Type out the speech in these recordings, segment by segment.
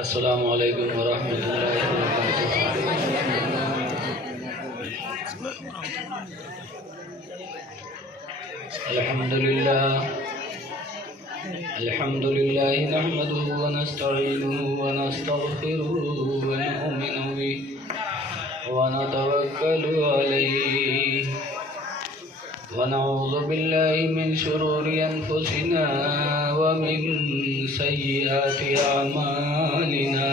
السلام علیکم ورحمۃ اللہ وبرکاتہ۔ الحمد للہ نحمده ونستعینه ونستغفره ونؤمن به ونتوکل علیہ ونعوذ باللہ من شرور انفسنا ومن سیئات اعمالنا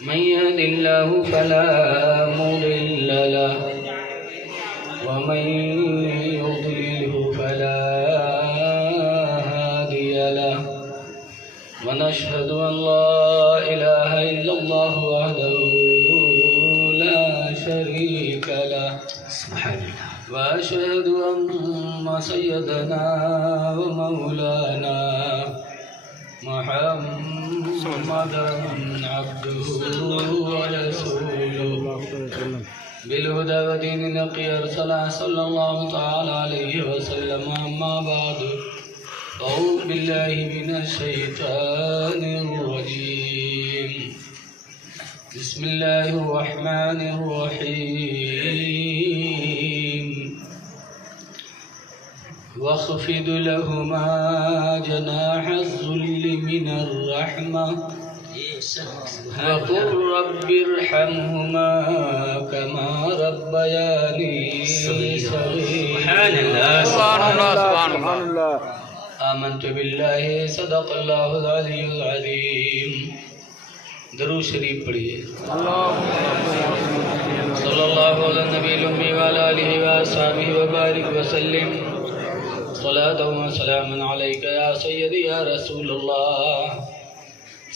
من يهد الله فلا مضل له ومن يضلله فلا هادي له ونشهد أن لا إله إلا الله وحده لا شريك له وأشهد أن سيدنا ومولانا محمدا عبده ورسوله بالهدى ودين الحق أرسله صلى الله تعالى عليه وسلم. أما بعد أعوذ بالله من الشيطان الرجيم. بسم الله الرحمن الرحيم. واخفض لهما جناح الذل من الرحمة وقل رب ارحمهما كما ربياني صغيرا. سبحان الله. آمنت بالله صدق الله العلي العظيم. درود شریف پڑھیے. صلی اللہ علی النبی الأمی وعلی آلہ وصحبہ وبارک وسلم. صلاۃ و سلام علیک یا سیدی یا رسول اللہ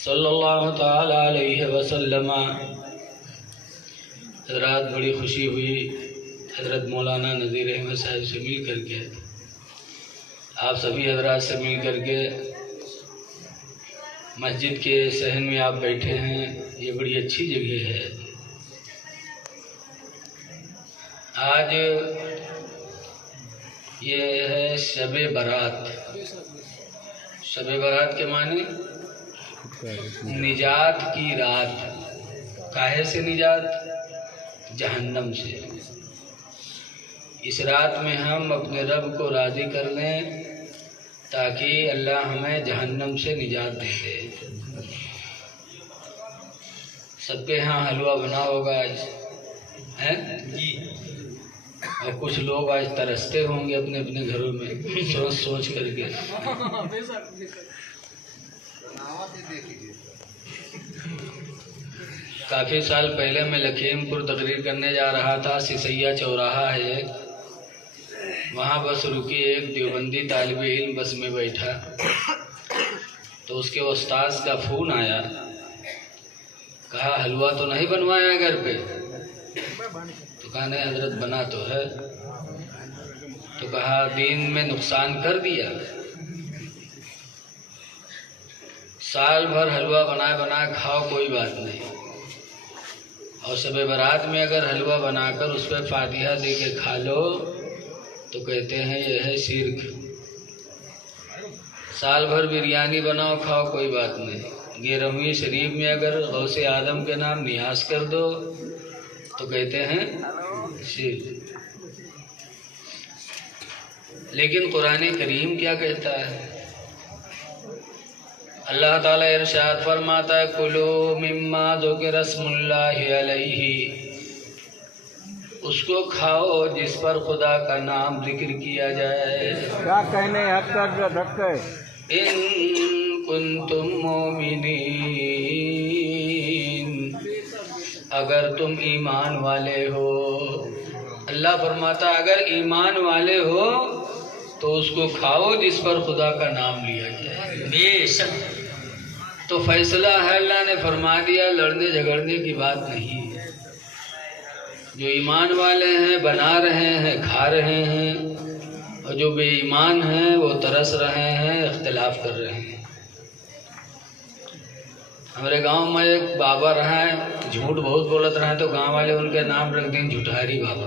صلی اللہ تعالی علیہ وسلم. حضرات بڑی خوشی ہوئی حضرت مولانا نذیر احمد صاحب سے مل کر کے، آپ سبھی حضرات سے مل کر کے. مسجد کے صحن میں آپ بیٹھے ہیں، یہ بڑی اچھی جگہ ہے. آج یہ ہے شب برات. شب برات کے معنی نجات کی رات. کاہے سے نجات؟ جہنم سے. اس رات میں ہم اپنے رب کو راضی کر لیں تاکہ اللہ ہمیں جہنم سے نجات دے دے. سب کے ہاں حلوہ بنا ہوگا آج ہے جی، اور کچھ لوگ آج ترستے ہوں گے اپنے اپنے گھروں میں سوچ سوچ کر کے. کافی سال پہلے میں لکھیم پور تقریر کرنے جا رہا تھا. سسیا چوراہا ہے، وہاں بس رکی. ایک دیوبندی طالب علم بس میں بیٹھا تو اس کے استاذ کا فون آیا. کہا حلوہ تو نہیں بنوایا گھر پہ؟ تو کہا نہیں حضرت بنا تو ہے. تو کہا دین میں نقصان کر دیا. سال بھر حلوہ بنا کھاؤ کوئی بات نہیں، اور شب برات میں اگر حلوہ بنا کر اس پہ فاتحہ دے کے کھا لو تو کہتے ہیں یہ ہے شرک. سال بھر بریانی بناؤ کھاؤ کوئی بات نہیں، 11ویں شریف میں اگر غوث اعظم کے نام نیاز کر دو تو کہتے ہیں شرک. لیکن قرآن کریم کیا کہتا ہے؟ اللہ تعالیٰ ارشاد فرماتا ہے کلوا مما ذکر اسم اللہ علیہ. اس کو کھاؤ جس پر خدا کا نام ذکر کیا جائے. کیا کہنے حق ہے؟ ان کنتم مومنین، اگر تم ایمان والے ہو. اللہ فرماتا اگر ایمان والے ہو تو اس کو کھاؤ جس پر خدا کا نام لیا جائے. بے شک تو فیصلہ ہے، اللہ نے فرما دیا، لڑنے جھگڑنے کی بات نہیں ہے. جو ایمان والے ہیں بنا رہے ہیں کھا رہے ہیں، اور جو بے ایمان ہیں وہ ترس رہے ہیں اختلاف کر رہے ہیں. ہمارے گاؤں میں ایک بابا رہا ہے، جھوٹ بہت بولت رہا ہے تو گاؤں والے ان کے نام رکھ دیں جھوٹاری بابا.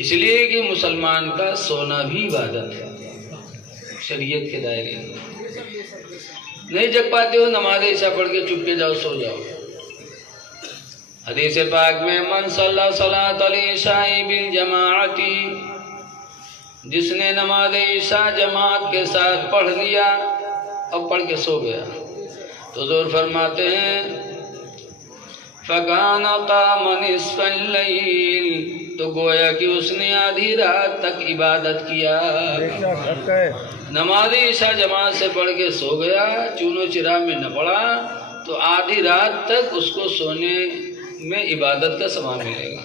اس لیے کہ مسلمان کا سونا بھی عبادت ہے شریعت کے دائرے میں. نہیں جگ پاتے ہو نماز عشاء پڑھ کے چپ کے جاؤ سو جاؤ. حدیث پاک میں من صلی صلاۃ العشاء بالجماعت، جس نے نماز عشاء جماعت کے ساتھ پڑھ لیا اور پڑھ کے سو گیا تو حضور فرماتے ہیں فَكَانَ قَامَ نِصْفَ اللَّيْلِ، تو گویا کہ اس نے آدھی رات تک عبادت کیا. نماز عشاء جماعت سے پڑھ کے سو گیا، چونو چرا میں نہ پڑا تو آدھی رات تک اس کو سونے میں عبادت کا ثواب ملے گا.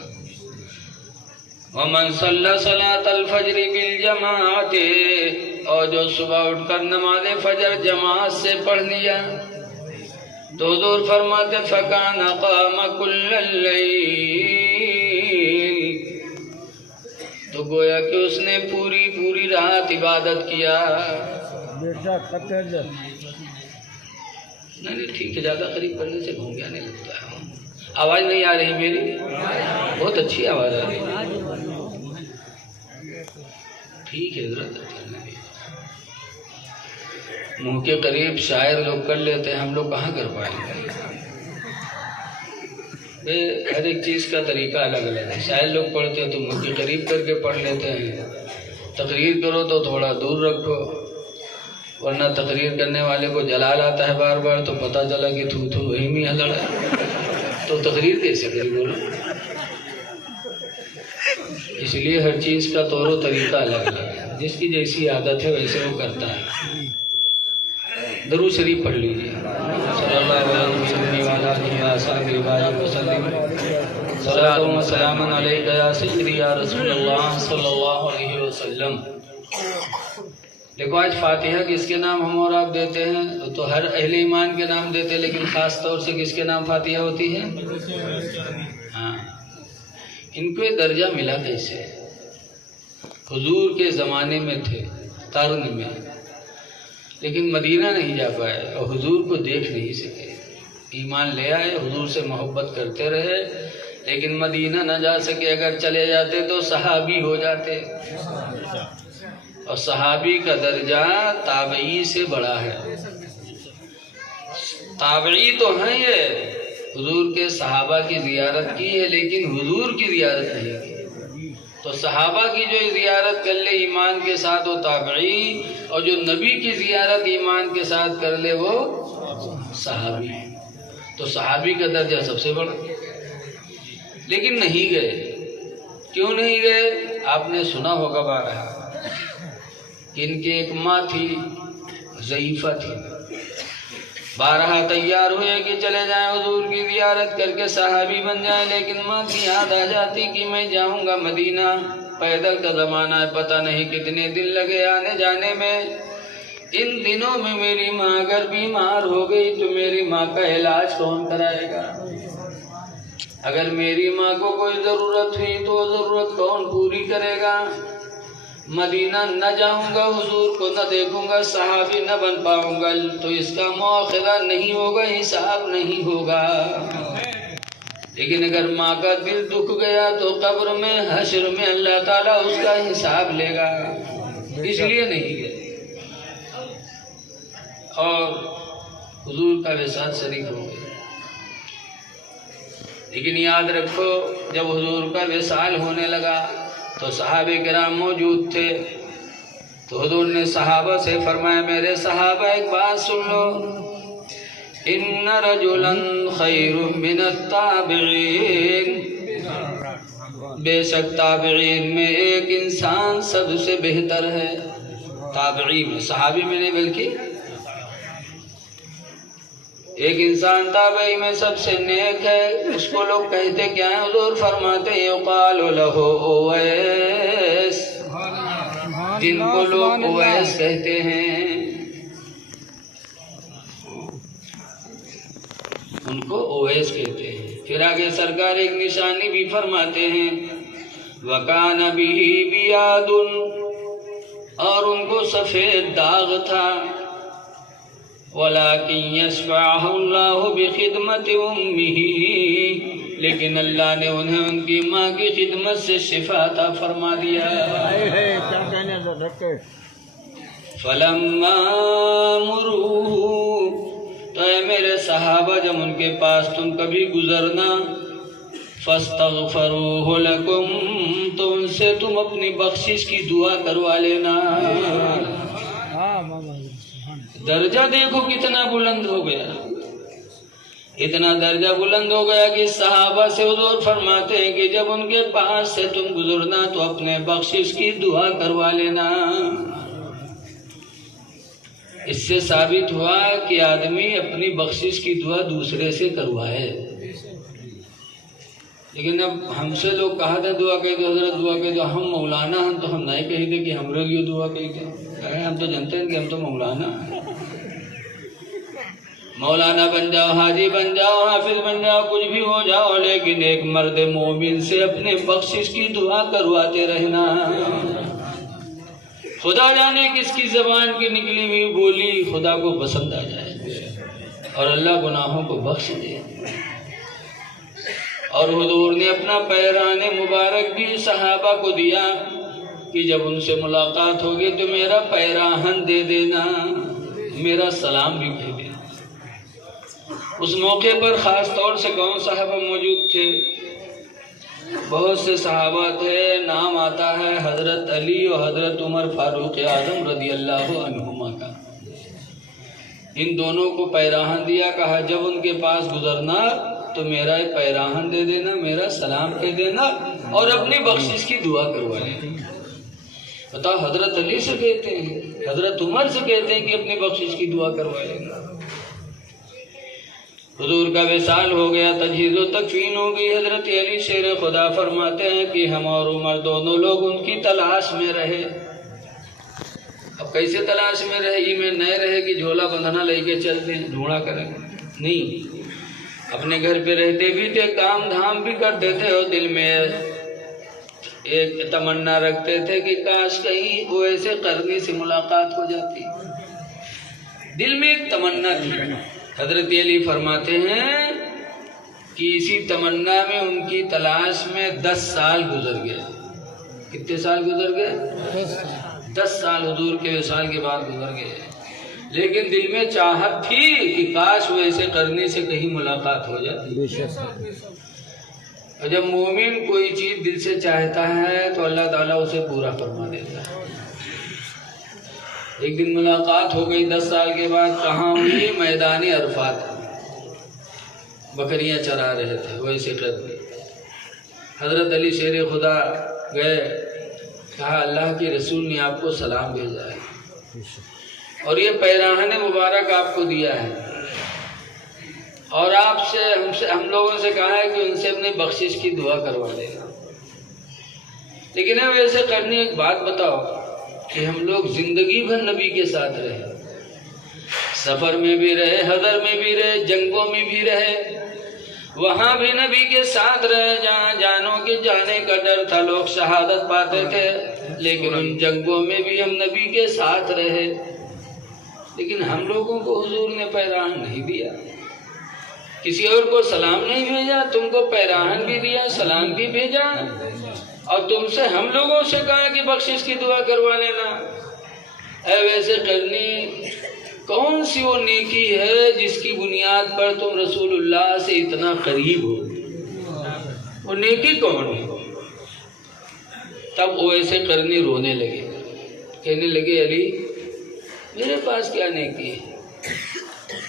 وَمَنْ صَلَّى صَلَاةَ الْفَجْرِ بِالْجَمَاعَةِ، اور جو صبح اٹھ کر نماز فجر جماعت سے پڑھ لیا تو حضور فرماتے فَكَانَ قَامَ كُلَّ اللَّيْلِ، تو گویا کہ اس نے پوری رات عبادت کیا. نہیں ٹھیک ہے، زیادہ قریب کرنے سے گھوم گیا نہیں لگتا ہے. آواز نہیں آ رہی میری؟ بہت اچھی آواز آ رہی ہے. ٹھیک ہے حضرت، منہ کے قریب شاعر لوگ کر لیتے ہیں، ہم لوگ کہاں کر پائیں گے؟ ہر ایک چیز کا طریقہ الگ الگ ہے. شاعر لوگ پڑھتے ہیں تو منہ کے قریب کر کے پڑھ لیتے ہیں، تقریر کرو تو تھوڑا دور رکھو، ورنہ تقریر کرنے والے کو جلال آتا ہے بار بار تو پتہ چلا کہ تھو وہی میں ہلڑ ہے تو تقریر کیسے کری بولو. اس لیے ہر چیز کا طور و طریقہ الگ الگ ہے، جس کی جیسی عادت ہے ویسے وہ کرتا ہے. درود شریف پڑھ لیجیے. صلی اللہ علیہ وسلم صلاۃ و سلام علیک یا سیدی یا رسول اللہ صلی اللہ علیہ وسلم. دیکھو آج فاتحہ کس کے نام ہم اور آپ دیتے ہیں؟ تو ہر اہل ایمان کے نام دیتے ہیں، لیکن خاص طور سے کس کے نام فاتحہ ہوتی ہے؟ ہاں. ان کو یہ درجہ ملا کیسے؟ حضور کے زمانے میں تھے، قرن میں، لیکن مدینہ نہیں جا پائے اور حضور کو دیکھ نہیں سکے. ایمان لے آئے، حضور سے محبت کرتے رہے، لیکن مدینہ نہ جا سکے. اگر چلے جاتے تو صحابی ہو جاتے، اور صحابی کا درجہ تابعی سے بڑا ہے. تابعی تو ہیں یہ، حضور کے صحابہ کی زیارت کی ہے لیکن حضور کی زیارت نہیں کی. تو صحابہ کی جو زیارت کر لے ایمان کے ساتھ وہ تابعی، اور جو نبی کی زیارت ایمان کے ساتھ کر لے وہ صحابی. تو صحابی کا درجہ سب سے بڑا. لیکن نہیں گئے. کیوں نہیں گئے؟ آپ نے سنا ہوگا بارہا کہ ان کی ایک ماں تھی، ضعیفہ تھی. بارہا تیار ہوئے کہ چلے جائیں حضور کی زیارت کر کے صحابی بن جائیں، لیکن ماں کی یاد آ جاتی کہ میں جاؤں گا مدینہ، پیدل کا زمانہ ہے، پتہ نہیں کتنے دن لگے آنے جانے میں. ان دنوں میں میری ماں اگر بیمار ہو گئی تو میری ماں کا علاج کون کرائے گا؟ اگر میری ماں کو کوئی ضرورت ہوئی تو ضرورت کون پوری کرے گا؟ مدینہ نہ جاؤں گا، حضور کو نہ دیکھوں گا، صحابی نہ بن پاؤں گا، تو اس کا مواخذہ نہیں ہوگا، حساب نہیں ہوگا. لیکن اگر ماں کا دل دکھ گیا تو قبر میں حشر میں اللہ تعالیٰ اس کا حساب لے گا. اس لیے نہیں گئے. اور حضور کا وصال شریف ہو گیا. لیکن یاد رکھو جب حضور کا وصال ہونے لگا تو صحابہ کرام موجود تھے. تو حضور نے صحابہ سے فرمایا میرے صحابہ ایک بات سن لو، ان رجلا خیر من التابعین، بے شک تابعین میں ایک انسان سب سے بہتر ہے. تابعین میں، صحابی میں نہیں بلکہ ایک انسان تابعی میں سب سے نیک ہے. اس کو لوگ کہتے کیا ہیں؟ حضور فرماتے یقال لہ اویس، جن کو لوگ اویس کہتے ہیں ان کو اویس کہتے ہیں. پھر آگے سرکار ایک نشانی بھی فرماتے ہیں وَكَانَ بِهِ بِيَادٌ، اور ان کو سفید داغ تھا. وَلَكِنْ يَشْفَعَهُ اللَّهُ بِخِدْمَةِ أُمِّهِ، لیکن اللہ نے انہیں ان کی ماں کی خدمت سے شفا عطا فرما دیا. کیا کہنے سے رکھے فلما مروہ، تو اے میرے صحابہ جب ان کے پاس تم کبھی گزرنا، فاستغفروہ لکم، تو ان سے تم اپنی بخشش کی دعا کروا لینا. درجہ دیکھو کتنا بلند ہو گیا، اتنا درجہ بلند ہو گیا کہ صحابہ سے حضور فرماتے ہیں کہ جب ان کے پاس سے تم گزرنا تو اپنے بخشش کی دعا کروا لینا. اس سے ثابت ہوا کہ آدمی اپنی بخشش کی دعا دوسرے سے کروائے. لیکن اب ہم سے لوگ کہا تھا دعا کہہ دو حضرت دعا کہہ دو، ہم مولانا ہیں تو ہم نہیں کہی تھے کہ ہم لوگ یہ دعا کہتے ہیں. ہم تو جانتے ہیں کہ ہم تو مولانا ہیں. مولانا بن جاؤ، حاجی بن جاؤ، حافظ بن جاؤ، کچھ بھی ہو جاؤ، لیکن ایک مرد مومن سے اپنے بخشش کی دعا کرواتے رہنا. خدا جانے کس کی زبان کی نکلی ہوئی بولی خدا کو پسند آ جائے اور اللہ گناہوں کو بخش دے. اور حضور نے اپنا پیران مبارک بھی صحابہ کو دیا کہ جب ان سے ملاقات ہوگی تو میرا پیراہن دے دینا، میرا سلام بھی کہہ دینا. اس موقع پر خاص طور سے کون صحابہ موجود تھے؟ بہت سے صحابہ تھے. نام آتا ہے حضرت علی اور حضرت عمر فاروق اعظم رضی اللہ عنہما کا. ان دونوں کو پیراہن دیا، کہا جب ان کے پاس گزرنا تو میرا پیراہن دے دینا، میرا سلام کہہ دینا اور اپنی بخشش کی دعا کروا لینا. بتاؤ، حضرت علی سے کہتے ہیں، حضرت عمر سے کہتے ہیں کہ اپنی بخشش کی دعا کروا لینا. حضور کا وصال ہو گیا، تجہیز و تکفین ہو گئی. حضرت علی شیر خدا فرماتے ہیں کہ ہم اور عمر دونوں لوگ ان کی تلاش میں رہے. اب کیسے تلاش میں رہے؟ یہ میں نہیں رہے کہ جھولا بندھنا لے کے چلتے ہیں ڈھونڈا کریں، نہیں. اپنے گھر پہ رہتے بھی تھے، کام دھام بھی کرتے تھے اور دل میں ایک تمنا رکھتے تھے کہ کاش کہیں وہ ایسے قرنی سے ملاقات ہو جاتی. دل میں ایک تمنا تھی. حضرت علی فرماتے ہیں کہ اسی تمنا میں ان کی تلاش میں 10 سال گزر گئے. کتنے سال گزر گئے؟ 10 سال حضور کے وصال کے بعد گزر گئے. لیکن دل میں چاہت تھی کہ کاش وہ ایسے کرنے سے کہیں ملاقات ہو جاتی. اور جب مومن کوئی چیز دل سے چاہتا ہے تو اللہ تعالیٰ اسے پورا فرما دیتا ہے. ایک دن ملاقات ہو گئی 10 سال کے بعد. کہاں ہوئی؟ میدان عرفات. بکریاں چرا رہے تھے ویسے کر کے. حضرت علی شیر خدا گئے، کہا اللہ کے رسول نے آپ کو سلام بھیجا ہے اور یہ پیراہن مبارک آپ کو دیا ہے اور آپ سے ہم لوگوں سے کہا ہے کہ ان سے اپنے بخشش کی دعا کروا دینا. لیکن اب ایسے کرنی ایک بات بتاؤ کہ ہم لوگ زندگی بھر نبی کے ساتھ رہے، سفر میں بھی رہے، حضر میں بھی رہے، جنگوں میں بھی رہے، وہاں بھی نبی کے ساتھ رہے جہاں جانوں کے جانے کا ڈر تھا، لوگ شہادت پاتے تھے. لیکن ان جنگوں میں بھی ہم نبی کے ساتھ رہے. لیکن ہم لوگوں کو حضور نے پیراہن نہیں دیا، کسی اور کو سلام نہیں بھیجا، تم کو پیراہن بھی دیا، سلام بھی بھیجا اور تم سے ہم لوگوں سے کہا کہ بخشش کی دعا کروا لینا. اے ویسے کرنی، کون سی وہ نیکی ہے جس کی بنیاد پر تم رسول اللہ سے اتنا قریب ہو؟ وہ نیکی کون ہے؟ تب وہ ایسے کرنی رونے لگے، کہنے لگے علی میرے پاس کیا نیکی ہے؟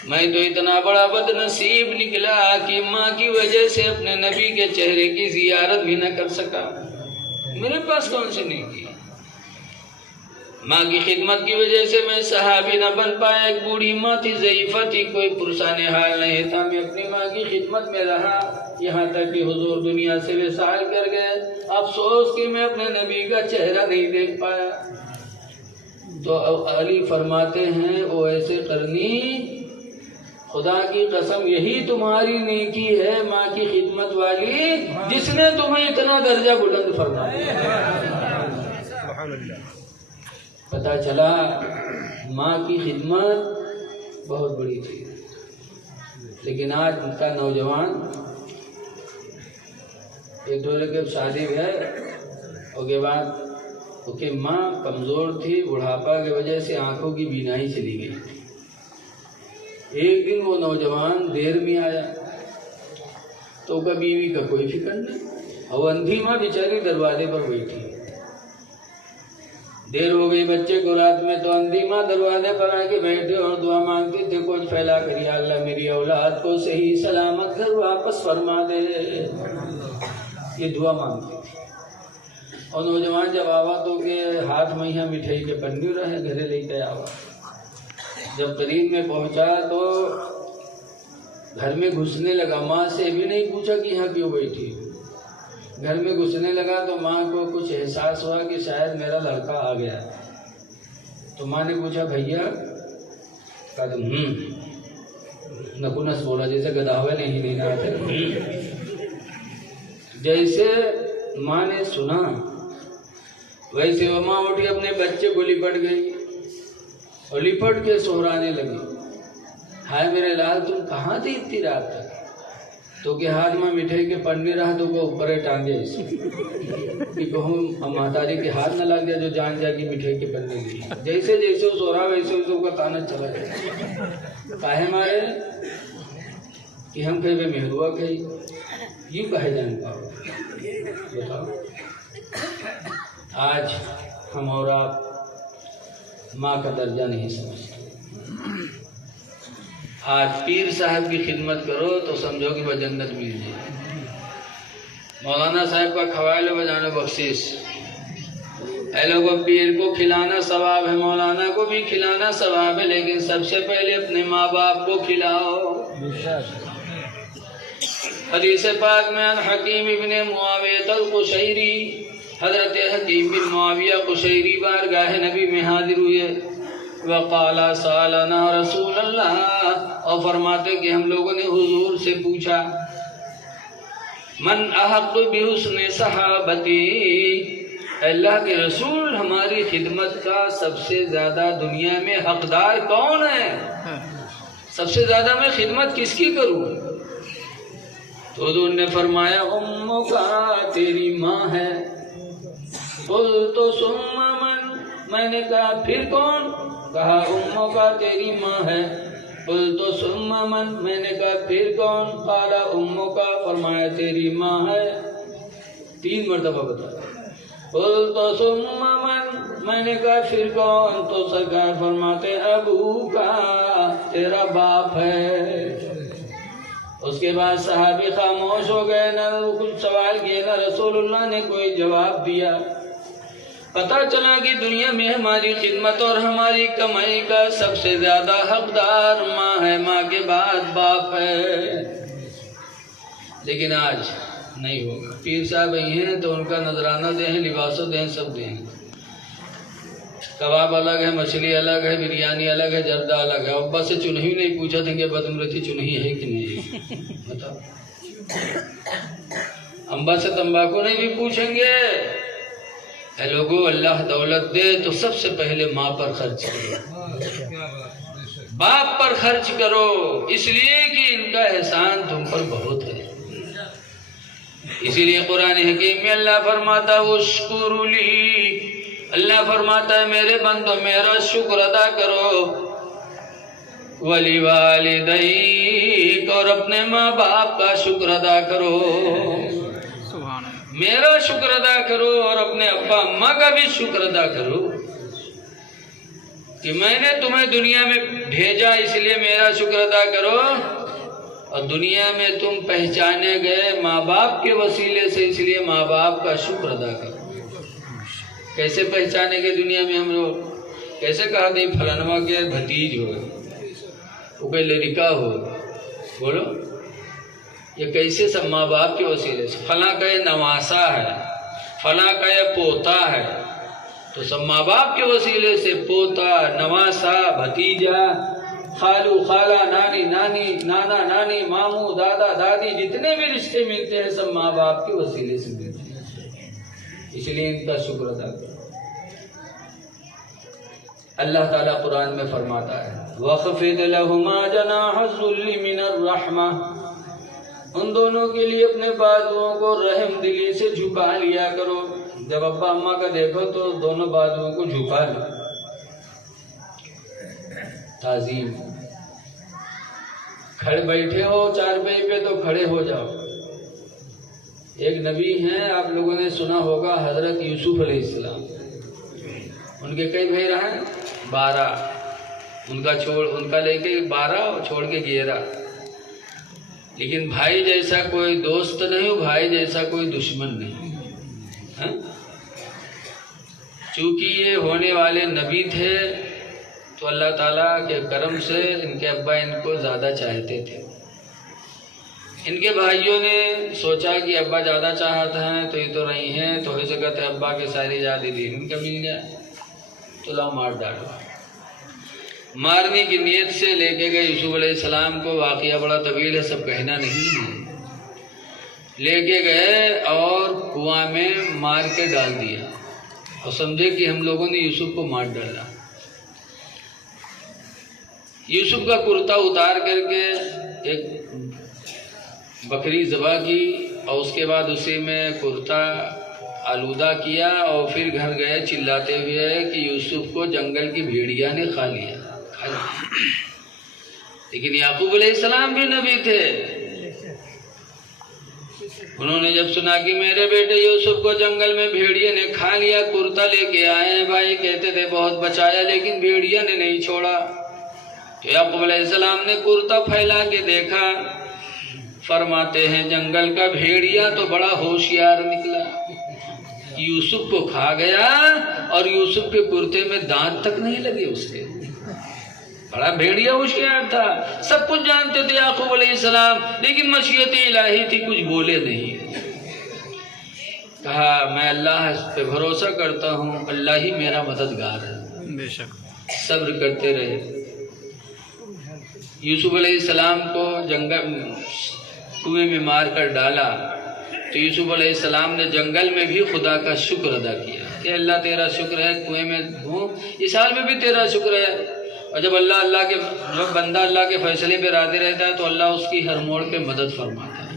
میں تو اتنا بڑا بد نصیب نکلا کہ ماں کی وجہ سے اپنے نبی کے چہرے کی زیارت بھی نہ کر سکا. میرے پاس کون سی نیکی ہے؟ ماں کی خدمت کی وجہ سے میں صحابی نہ بن پایا. ایک بوڑھی ماں تھی، ضعیفہ تھی، کوئی پرسان حال نہیں تھا. میں اپنی ماں کی خدمت میں رہا یہاں تک کہ حضور دنیا سے وصال کر گئے. افسوس کہ میں اپنے نبی کا چہرہ نہیں دیکھ پایا. تو علی فرماتے ہیں او ایسے کرنی، خدا کی قسم یہی تمہاری نیکی ہے ماں کی خدمت والی جس نے تمہیں اتنا درجہ بلند فرمایا. پتہ چلا ماں کی خدمت بہت بڑی چیز. لیکن آج ان کا نوجوان ایک ڈھولے کے شادی ہے اس کے بعد اس کی ماں کمزور تھی، بڑھاپا کی وجہ سے آنکھوں کی بینائی چلی گئی تھی۔ ایک دن وہ نوجوان دیر میں آیا تو کا بیوی کا کوئی فکر نہیں، اور اندھی ماں بیچاری دروازے پر بیٹھی، دیر ہو گئی بچے کو رات میں، تو اندھی ماں دروازے پر آ کے بیٹھے اور دعا مانگتی تھے کچھ پھیلا کر، یا اللہ میری اولاد کو صحیح سلامت گھر واپس فرما دے، یہ دعا مانگتی تھی۔ اور نوجوان جب آوا تو کہ ہاتھ میں یہاں مٹھائی کے پنی رہے گھرے لے کے آوا۔ جب قریب میں پہنچا تو گھر میں گھسنے لگا، ماں سے بھی نہیں پوچھا کہ یہاں کیوں بیٹھی ہو، گھر میں گھسنے لگا تو ماں کو کچھ احساس ہوا کہ شاید میرا لڑکا آ گیا، تو ماں نے پوچھا بھیا، کہا تم نکونس بولا جیسے گدھا ہوئے نہیں آتے۔ جیسے ماں نے سنا ویسے وہ ماں اٹھی اپنے بچے کو لپٹ گئی اور لپٹ کے سہرانے لگی، ہائے میرے لال تم کہاں تھی اتنی رات تک؟ تو کہ ہاتھ میں مٹھائی کے پنی رہا تو وہ اوپر ٹانگے کہ کہوں ماتاری کے ہاتھ نہ لگ گیا جو جان جا کی مٹھائی کے پنی لی۔ جیسے جیسے وہ سو رہا ویسے ویسے کا تانا چلا گیا، کاہے مارے کہ ہم کہیں بے محدوا کہیں یوں کہے جان پاؤ۔ بتاؤ آج ہم اور آپ ماں کا درجہ نہیں سمجھتے۔ آج پیر صاحب کی خدمت کرو تو سمجھو کہ وہ جنت مل جائے۔ مولانا صاحب کا کھوائل بجانا بخشش، اے لوگوں پیر کو کھلانا ثواب ہے، مولانا کو بھی کھلانا ثواب ہے، لیکن سب سے پہلے اپنے ماں باپ کو کھلاؤ۔ حدیث پاک میں حکیم ابن معاویہ القشیری، حضرت حکیم بن معاویہ قشیری بارگاہ نبی میں حاضر ہوئے، وقال سالنا رسول اللہ، اور فرماتے کہ ہم لوگوں نے حضور سے پوچھا من احق بحسن صحابتی، اللہ کے رسول ہماری خدمت کا سب سے زیادہ دنیا میں حقدار کون ہے، سب سے زیادہ میں خدمت کس کی کروں؟ تو حضور نے فرمایا امک کا، تیری ماں ہے۔ قلت ثم من، میں نے کہا پھر کون؟ کہا امک کا، تیری ماں ہے۔ قلت ثم من، میں نے کہا پھر کون؟ قال امک کا، فرمایا تیری ماں ہے۔ 3 مرتبہ بتایا۔ قلت ثم من، میں نے کہا پھر کون؟ تو سرکار فرماتے ابو کا، تیرا باپ ہے۔ اس کے بعد صحابی خاموش ہو گئے، نہ کچھ سوال کیے نہ رسول اللہ نے کوئی جواب دیا۔ پتہ چلا کہ دنیا میں ہماری خدمت اور ہماری کمائی کا سب سے زیادہ حقدار ماں ہے، ماں کے بعد باپ ہے۔ لیکن آج نہیں ہوگا، پیر صاحب ہی ہیں تو ان کا نذرانہ دیں، لباس دیں، سب دیں، کباب الگ ہے، مچھلی الگ ہے، بریانی الگ ہے، جردہ الگ ہے۔ ابا سے چنہی نہیں پوچھا تھا کہ بدمرتی چنہی ہے کہ نہیں، بتاؤ۔ امبا سے تمباکو نہیں بھی پوچھیں گے۔ اے لوگو اللہ دولت دے تو سب سے پہلے ماں پر خرچ کرو، باپ پر خرچ کرو، اس لیے کہ ان کا احسان تم پر بہت ہے۔ اسی لیے قرآن حکیم میں اللہ فرماتا اشکر لی، اللہ فرماتا ہے میرے بندو میرا شکر ادا کرو، ولی والدیک، اور اپنے ماں باپ کا شکر ادا کرو، میرا شکر ادا کرو اور اپنے ابا اماں کا بھی شکر ادا کرو کہ میں نے تمہیں دنیا میں بھیجا، اس لیے میرا شکر ادا کرو، اور دنیا میں تم پہچانے گئے ماں باپ کے وسیلے سے، اس لیے ماں باپ کا شکر ادا کرو۔ کیسے پہچانے گے دنیا میں ہم لوگ؟ کیسے کہا کہ فلانوا کے بھتیج ہو، وہ کوئی لڑکا ہو، بولو یہ کیسے؟ سب ماں باپ کے وسیلے سے۔ فلاں کا یہ نواسا ہے، فلاں کا یہ پوتا ہے، تو سب ماں باپ کے وسیلے سے پوتا، نواسا، بھتیجا، خالو، خالہ، نانی، نانی، نانا، نانی، ماموں، دادا، دادی، جتنے بھی رشتے ملتے ہیں سب ماں باپ کے وسیلے سے ملتے ہیں، اس لیے ان کا شکر ادا کرو۔ اللہ تعالیٰ قرآن میں فرماتا ہے وَخْفِضْ لَهُمَا جَنَاحَ الذُّلِّ مِنَ الرَّحْمَةِ، ان دونوں کے لیے اپنے بازوؤں کو رحم دلی سے جھکا لیا کرو. جب ابا اماں کا دیکھو تو دونوں بازوؤں کو جھکا لو. تعظیم. کھڑے بیٹھے ہو چارپائی پہ تو کھڑے ہو جاؤ. ایک نبی ہیں آپ لوگوں نے سنا ہوگا حضرت یوسف علیہ السلام. ان کے کئی بھائی رہے 12. ان کا لے کے 12 اور چھوڑ کے 11. لیکن بھائی جیسا کوئی دوست نہیں، بھائی جیسا کوئی دشمن نہیں. چونکہ یہ ہونے والے نبی تھے تو اللہ تعالیٰ کے کرم سے ان کے ابا ان کو زیادہ چاہتے تھے. ان کے بھائیوں نے سوچا کہ ابا زیادہ چاہتا ہے تو یہ تو رہی ہیں، تو ہو سکتا ہے ابا کے ساری یاد ان کا مل جائے تو لا مار ڈالو. مارنے کی نیت سے لے کے گئے یوسف علیہ السلام کو. واقعہ بڑا طویل ہے، سب کہنا نہیں ہے. لے کے گئے اور کنواں میں مار کے ڈال دیا اور سمجھے کہ ہم لوگوں نے یوسف کو مار ڈالا. یوسف کا کرتا اتار کر کے ایک بکری ذبح کی اور اس کے بعد اسی میں کرتا آلودہ کیا اور پھر گھر گئے چلاتے ہوئے کہ یوسف کو جنگل کی بھیڑیا نے کھا لیا. لیکن یعقوب علیہ السلام بھی نبی تھے. انہوں نے جب سنا کہ میرے بیٹے یوسف کو جنگل میں بھیڑیا نے کھا لیا، کرتا لے کے آئے ہیں. بھائی کہتے تھے بہت بچایا لیکن بھیڑیا نے نہیں چھوڑا. تو یعقوب علیہ السلام نے کرتا پھیلا کے دیکھا. فرماتے ہیں جنگل کا بھیڑیا تو بڑا ہوشیار نکلا، یوسف کو کھا گیا اور یوسف کے کرتے میں دانت تک نہیں لگے. اس کے بڑا بھیڑیا ہوشیار تھا، سب کچھ جانتے تھے یعقوب علیہ السلام، لیکن مشیت الہی تھی، کچھ بولے نہیں. کہا میں اللہ پہ بھروسہ کرتا ہوں، اللہ ہی میرا مددگار ہے. بے شک. صبر کرتے رہے. یوسف علیہ السلام کو جنگل کنویں میں مار کر ڈالا تو یوسف علیہ السلام نے جنگل میں بھی خدا کا شکر ادا کیا کہ اللہ تیرا شکر ہے، کنویں میں ہوں، اس حال میں بھی تیرا شکر ہے. اور جب جب بندہ اللہ کے فیصلے پہ راضی رہتا ہے تو اللہ اس کی ہر موڑ پہ مدد فرماتا ہے.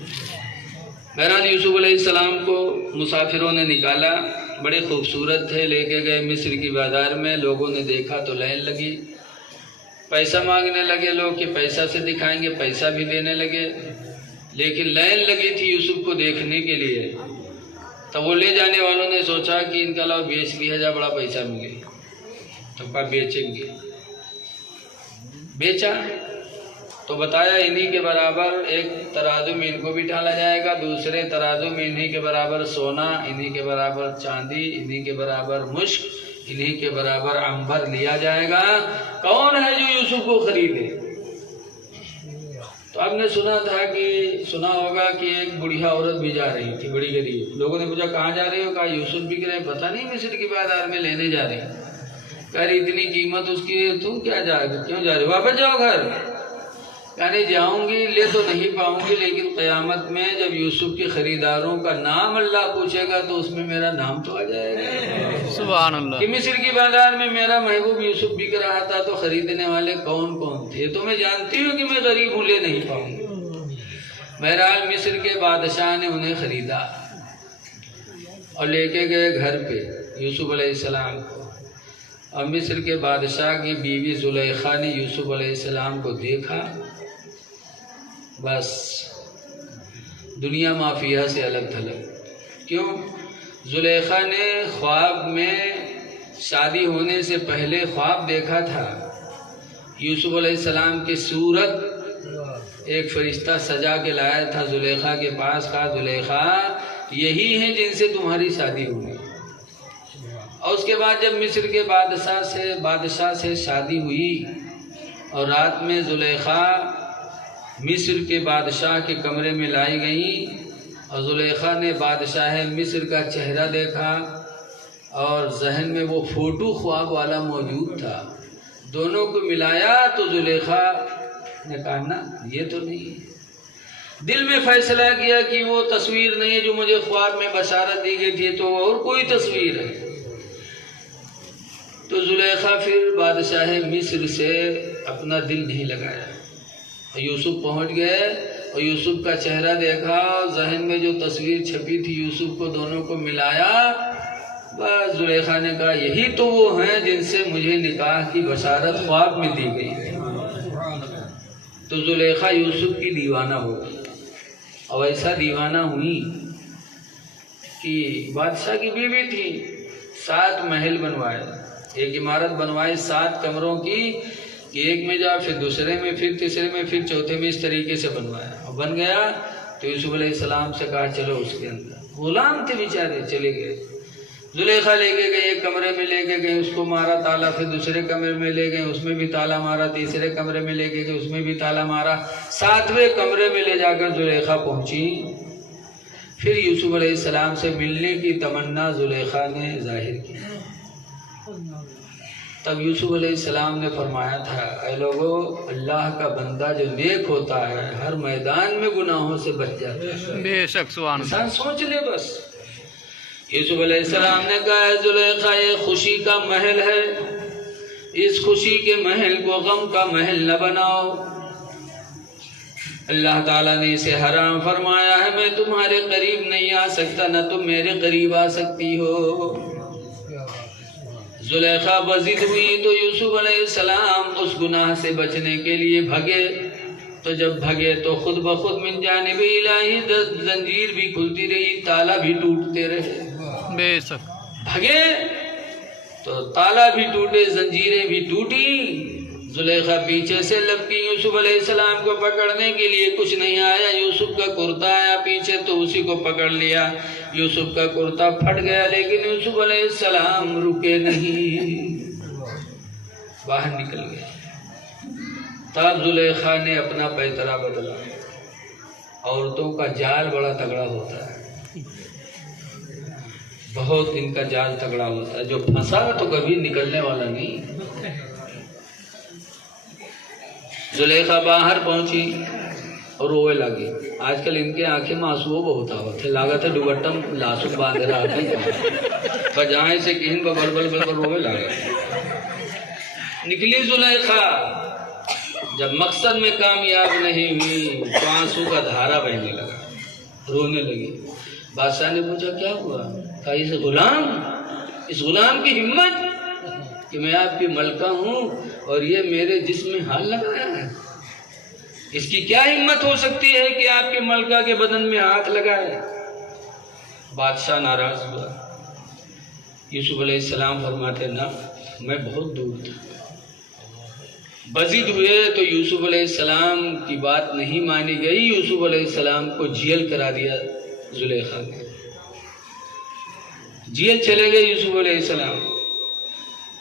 بہرحال یوسف علیہ السلام کو مسافروں نے نکالا، بڑے خوبصورت تھے، لے کے گئے مصر کی بازار میں. لوگوں نے دیکھا تو لائن لگی، پیسہ مانگنے لگے لوگ کہ پیسہ سے دکھائیں گے، پیسہ بھی دینے لگے. لیکن لائن لگی تھی یوسف کو دیکھنے کے لیے. تو وہ لے جانے والوں نے سوچا کہ ان کا لاؤ بیچ لیا جا، بڑا پیسہ ملے. تو کہا بیچیں گے. بیچا تو بتایا انہی کے برابر ایک ترازو میں ان کو بھی ڈالا جائے گا، دوسرے ترازو میں انہی کے برابر سونا، انہی کے برابر چاندی، انہی کے برابر مشک، انہی کے برابر عنبر لیا جائے گا. کون ہے جو یوسف کو خریدے؟ تو آپ نے سنا ہوگا کہ ایک بڑھیا عورت بھی جا رہی تھی، بڑی غریب. لوگوں نے پوچھا کہاں جا رہی ہو؟ کہا یوسف بک رہے، پتہ نہیں مصر کی بازار میں لینے جا رہی. کہہ رہی اتنی قیمت اس کی، تم کیا کیوں جا رہی؟ واپس جاؤ گھر. یعنی جاؤں گی، لے تو نہیں پاؤں گی، لیکن قیامت میں جب یوسف کے خریداروں کا نام اللہ پوچھے گا تو اس میں میرا نام تو آ جائے گا. سبحان اللہ. کہ مصر کی بازار میں میرا محبوب یوسف بک رہا تھا تو خریدنے والے کون کون تھے؟ تو میں جانتی ہوں کہ میں غریب ہوں، لے نہیں پاؤں گی. بہرحال مصر کے بادشاہ نے انہیں خریدا اور لے کے گئے گھر پہ یوسف علیہ السلام کو. اور مصر کے بادشاہ کی بیوی زلیخا نے یوسف علیہ السلام کو دیکھا، بس دنیا مافیہ سے الگ تھلگ. کیوں؟ زلیخا نے خواب میں شادی ہونے سے پہلے خواب دیکھا تھا یوسف علیہ السلام کی صورت ایک فرشتہ سجا کے لایا تھا زلیخا کے پاس. کہا زلیخا یہی ہیں جن سے تمہاری شادی ہوئی. اور اس کے بعد جب مصر کے بادشاہ سے شادی ہوئی اور رات میں زلیخا مصر کے بادشاہ کے کمرے میں لائی گئی اور زلیخا نے بادشاہ مصر کا چہرہ دیکھا اور ذہن میں وہ فوٹو خواب والا موجود تھا. دونوں کو ملایا تو زلیخا نے کہا نا یہ تو نہیں. دل میں فیصلہ کیا کہ وہ تصویر نہیں ہے جو مجھے خواب میں بشارت دی گئی تھی، تو اور کوئی تصویر ہے. تو زلیخا پھر بادشاہ مصر سے اپنا دل نہیں لگایا. یوسف پہنچ گئے اور یوسف کا چہرہ دیکھا، ذہن میں جو تصویر چھپی تھی یوسف کو دونوں کو ملایا، بس زلیخا نے کہا یہی تو وہ ہیں جن سے مجھے نکاح کی بشارت خواب میں دی گئی ہے۔ تو زلیخا یوسف کی دیوانہ ہو گئی، اور ایسا دیوانہ ہوئی کہ بادشاہ کی بیوی تھی، 7 محل بنوائے، ایک عمارت بنوائی 7 کمروں کی، کہ ایک میں جا، پھر دوسرے میں، پھر تیسرے میں، پھر چوتھے میں، اس طریقے سے بنوایا، اور بن گیا تو یوسف علیہ السلام سے کہا چلو اس کے اندر، غلام تھے بیچارے، چلے گئے، زلیخا لے کے گئے، ایک کمرے میں لے کے گئے، اس کو مارا تالا، پھر دوسرے کمرے میں لے گئے، اس میں بھی تالا مارا، تیسرے کمرے میں لے کے گئے، اس میں بھی تالا مارا، 7ویں کمرے میں لے جا کر زلیخا پہنچی، پھر یوسف علیہ السلام سے ملنے کی تمنا زلیخا نے ظاہر کی۔ تب یوسف علیہ السلام نے فرمایا تھا، اے لوگو، اللہ کا بندہ جو نیک ہوتا ہے ہر میدان میں گناہوں سے بچ جاتا ہے۔ بے شک سبحان اللہ۔ انسان سوچ لے بس۔ یوسف علیہ السلام نے کہا، اے زلیخا، یہ خوشی کا محل ہے، اس خوشی کے محل کو غم کا محل نہ بناؤ۔ اللہ تعالیٰ نے اسے حرام فرمایا ہے، میں تمہارے قریب نہیں آ سکتا، نہ تم میرے قریب آ سکتی ہو۔ زلیخا بضد ہوئی تو یوسف علیہ السلام اس گناہ سے بچنے کے لیے بھگے، تو جب بھگے تو خود بخود من جانب الہی زنجیر بھی کھلتی رہی، تالا بھی ٹوٹتے رہے۔ بے شک بھگے تو تالا بھی ٹوٹے، زنجیریں بھی ٹوٹی۔ زلیخا پیچھے سے لپکی یوسف علیہ السلام کو پکڑنے کے لیے، کچھ نہیں آیا، یوسف کا کرتا آیا پیچھے تو اسی کو پکڑ لیا، یوسف کا کرتا پھٹ گیا، لیکن یوسف علیہ السلام رکے نہیں، باہر نکل گئے۔ تب زلیخا نے اپنا پیترا بدلا۔ عورتوں کا جال بڑا تگڑا ہوتا ہے، بہت ان کا جال تگڑا ہوتا ہے، جو پھنسا تو کبھی نکلنے والا نہیں۔ زلیخا باہر پہنچی اور روئے لگی۔ آج کل ان کے آنکھیں میں آنسو بہت ہوتے، لاگت ہے ڈوبٹم لاسو باندھ رہا تھا، بجائیں سے کہیں کو بل بل روئے لگا۔ نکلی زلیخا، جب مقصد میں کامیاب نہیں ہوئی تو آنسو کا دھارا بہنے لگا، رونے لگی۔ بادشاہ نے پوچھا کیا ہوا؟ کہا اس غلام کی ہمت کہ میں آپ کی ملکہ ہوں اور یہ میرے جسم میں ہاتھ لگایا ہے، اس کی کیا ہمت ہو سکتی ہے کہ آپ کے ملکہ کے بدن میں ہاتھ لگائے؟ بادشاہ ناراض ہوا۔ یوسف علیہ السلام فرماتے نا، میں بہت دور تھا، بضد ہوئے تو یوسف علیہ السلام کی بات نہیں مانی گئی، یوسف علیہ السلام کو جیل کرا دیا زلیخا نے، جیل چلے گئے یوسف علیہ السلام۔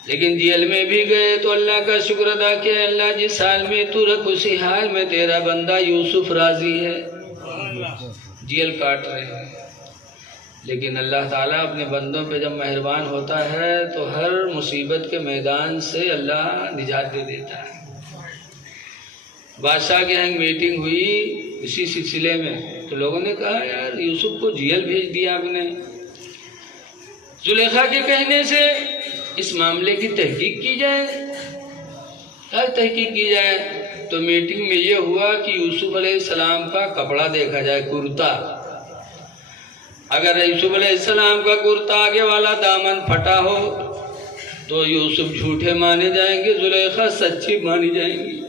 لیکن جیل میں بھی گئے تو اللہ کا شکر ادا کیا، اللہ جس حال میں تو رکھ اسی حال میں تیرا بندہ یوسف راضی ہے۔ جیل کاٹ رہے ہیں، لیکن اللہ تعالیٰ اپنے بندوں پہ جب مہربان ہوتا ہے تو ہر مصیبت کے میدان سے اللہ نجات دے دیتا ہے۔ بادشاہ کے یہاں میٹنگ ہوئی اسی سلسلے میں، تو لوگوں نے کہا یار یوسف کو جیل بھیج دیا آپ نے۔ زلیخا کے کہنے سے اس معاملے کی تحقیق کی جائے، کیا تحقیق کی جائے؟ تو میٹنگ میں یہ ہوا کہ یوسف علیہ السلام کا کپڑا دیکھا جائے، کرتا۔ اگر یوسف علیہ السلام کا کرتا آگے والا دامن پھٹا ہو تو یوسف جھوٹے مانے جائیں گے، زلیخا سچی مانی جائیں گی،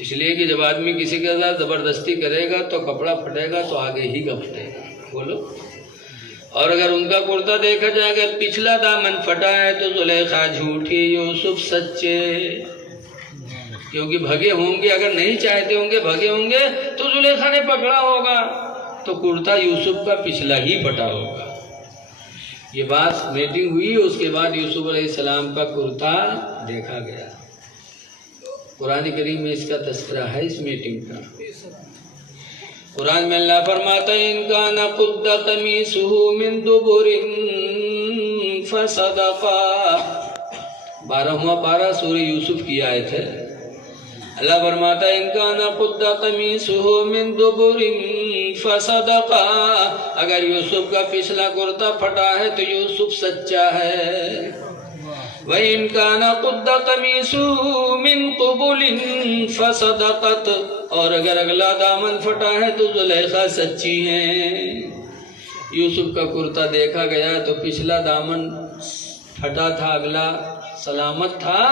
اس لیے کہ جب آدمی کسی کے ساتھ زبردستی کرے گا تو کپڑا پھٹے گا تو آگے ہی کا پھٹے گا، بولو۔ اور اگر ان کا کرتا دیکھا جائے، اگر پچھلا دامن پھٹا ہے تو زلیخا جھوٹی، یوسف سچے، کیونکہ بھگے ہوں گے، اگر نہیں چاہتے ہوں گے بھگے ہوں گے تو زلیخا نے پکڑا ہوگا تو کرتا یوسف کا پچھلا ہی پھٹا ہوگا۔ یہ بات میٹنگ ہوئی، اس کے بعد یوسف علیہ السلام کا کرتا دیکھا گیا۔ قرآن کریم میں اس کا تذکرہ ہے، اس میٹنگ کا۔ قرآن میں اللہ فرماتا ہے ان کان قد قمیصہ من دبر فصدقا، 12واں پارہ سورہ یوسف کی آیت ہے۔ اللہ فرماتا ہے ان کان قد قمیصہ من دبر فصدقا، اگر یوسف کا پچھلا کرتا پھٹا ہے تو یوسف سچا ہے۔ وَإِنْ كَانَ قُدَّ قَمِيصُهُ مِنْ قُبُلٍ فَصَدَقَتْ، اور اگر اگلا دامن پھٹا ہے تو زلیخا سچی ہیں۔ یوسف کا کرتا دیکھا گیا تو پچھلا دامن پھٹا تھا، اگلا سلامت تھا۔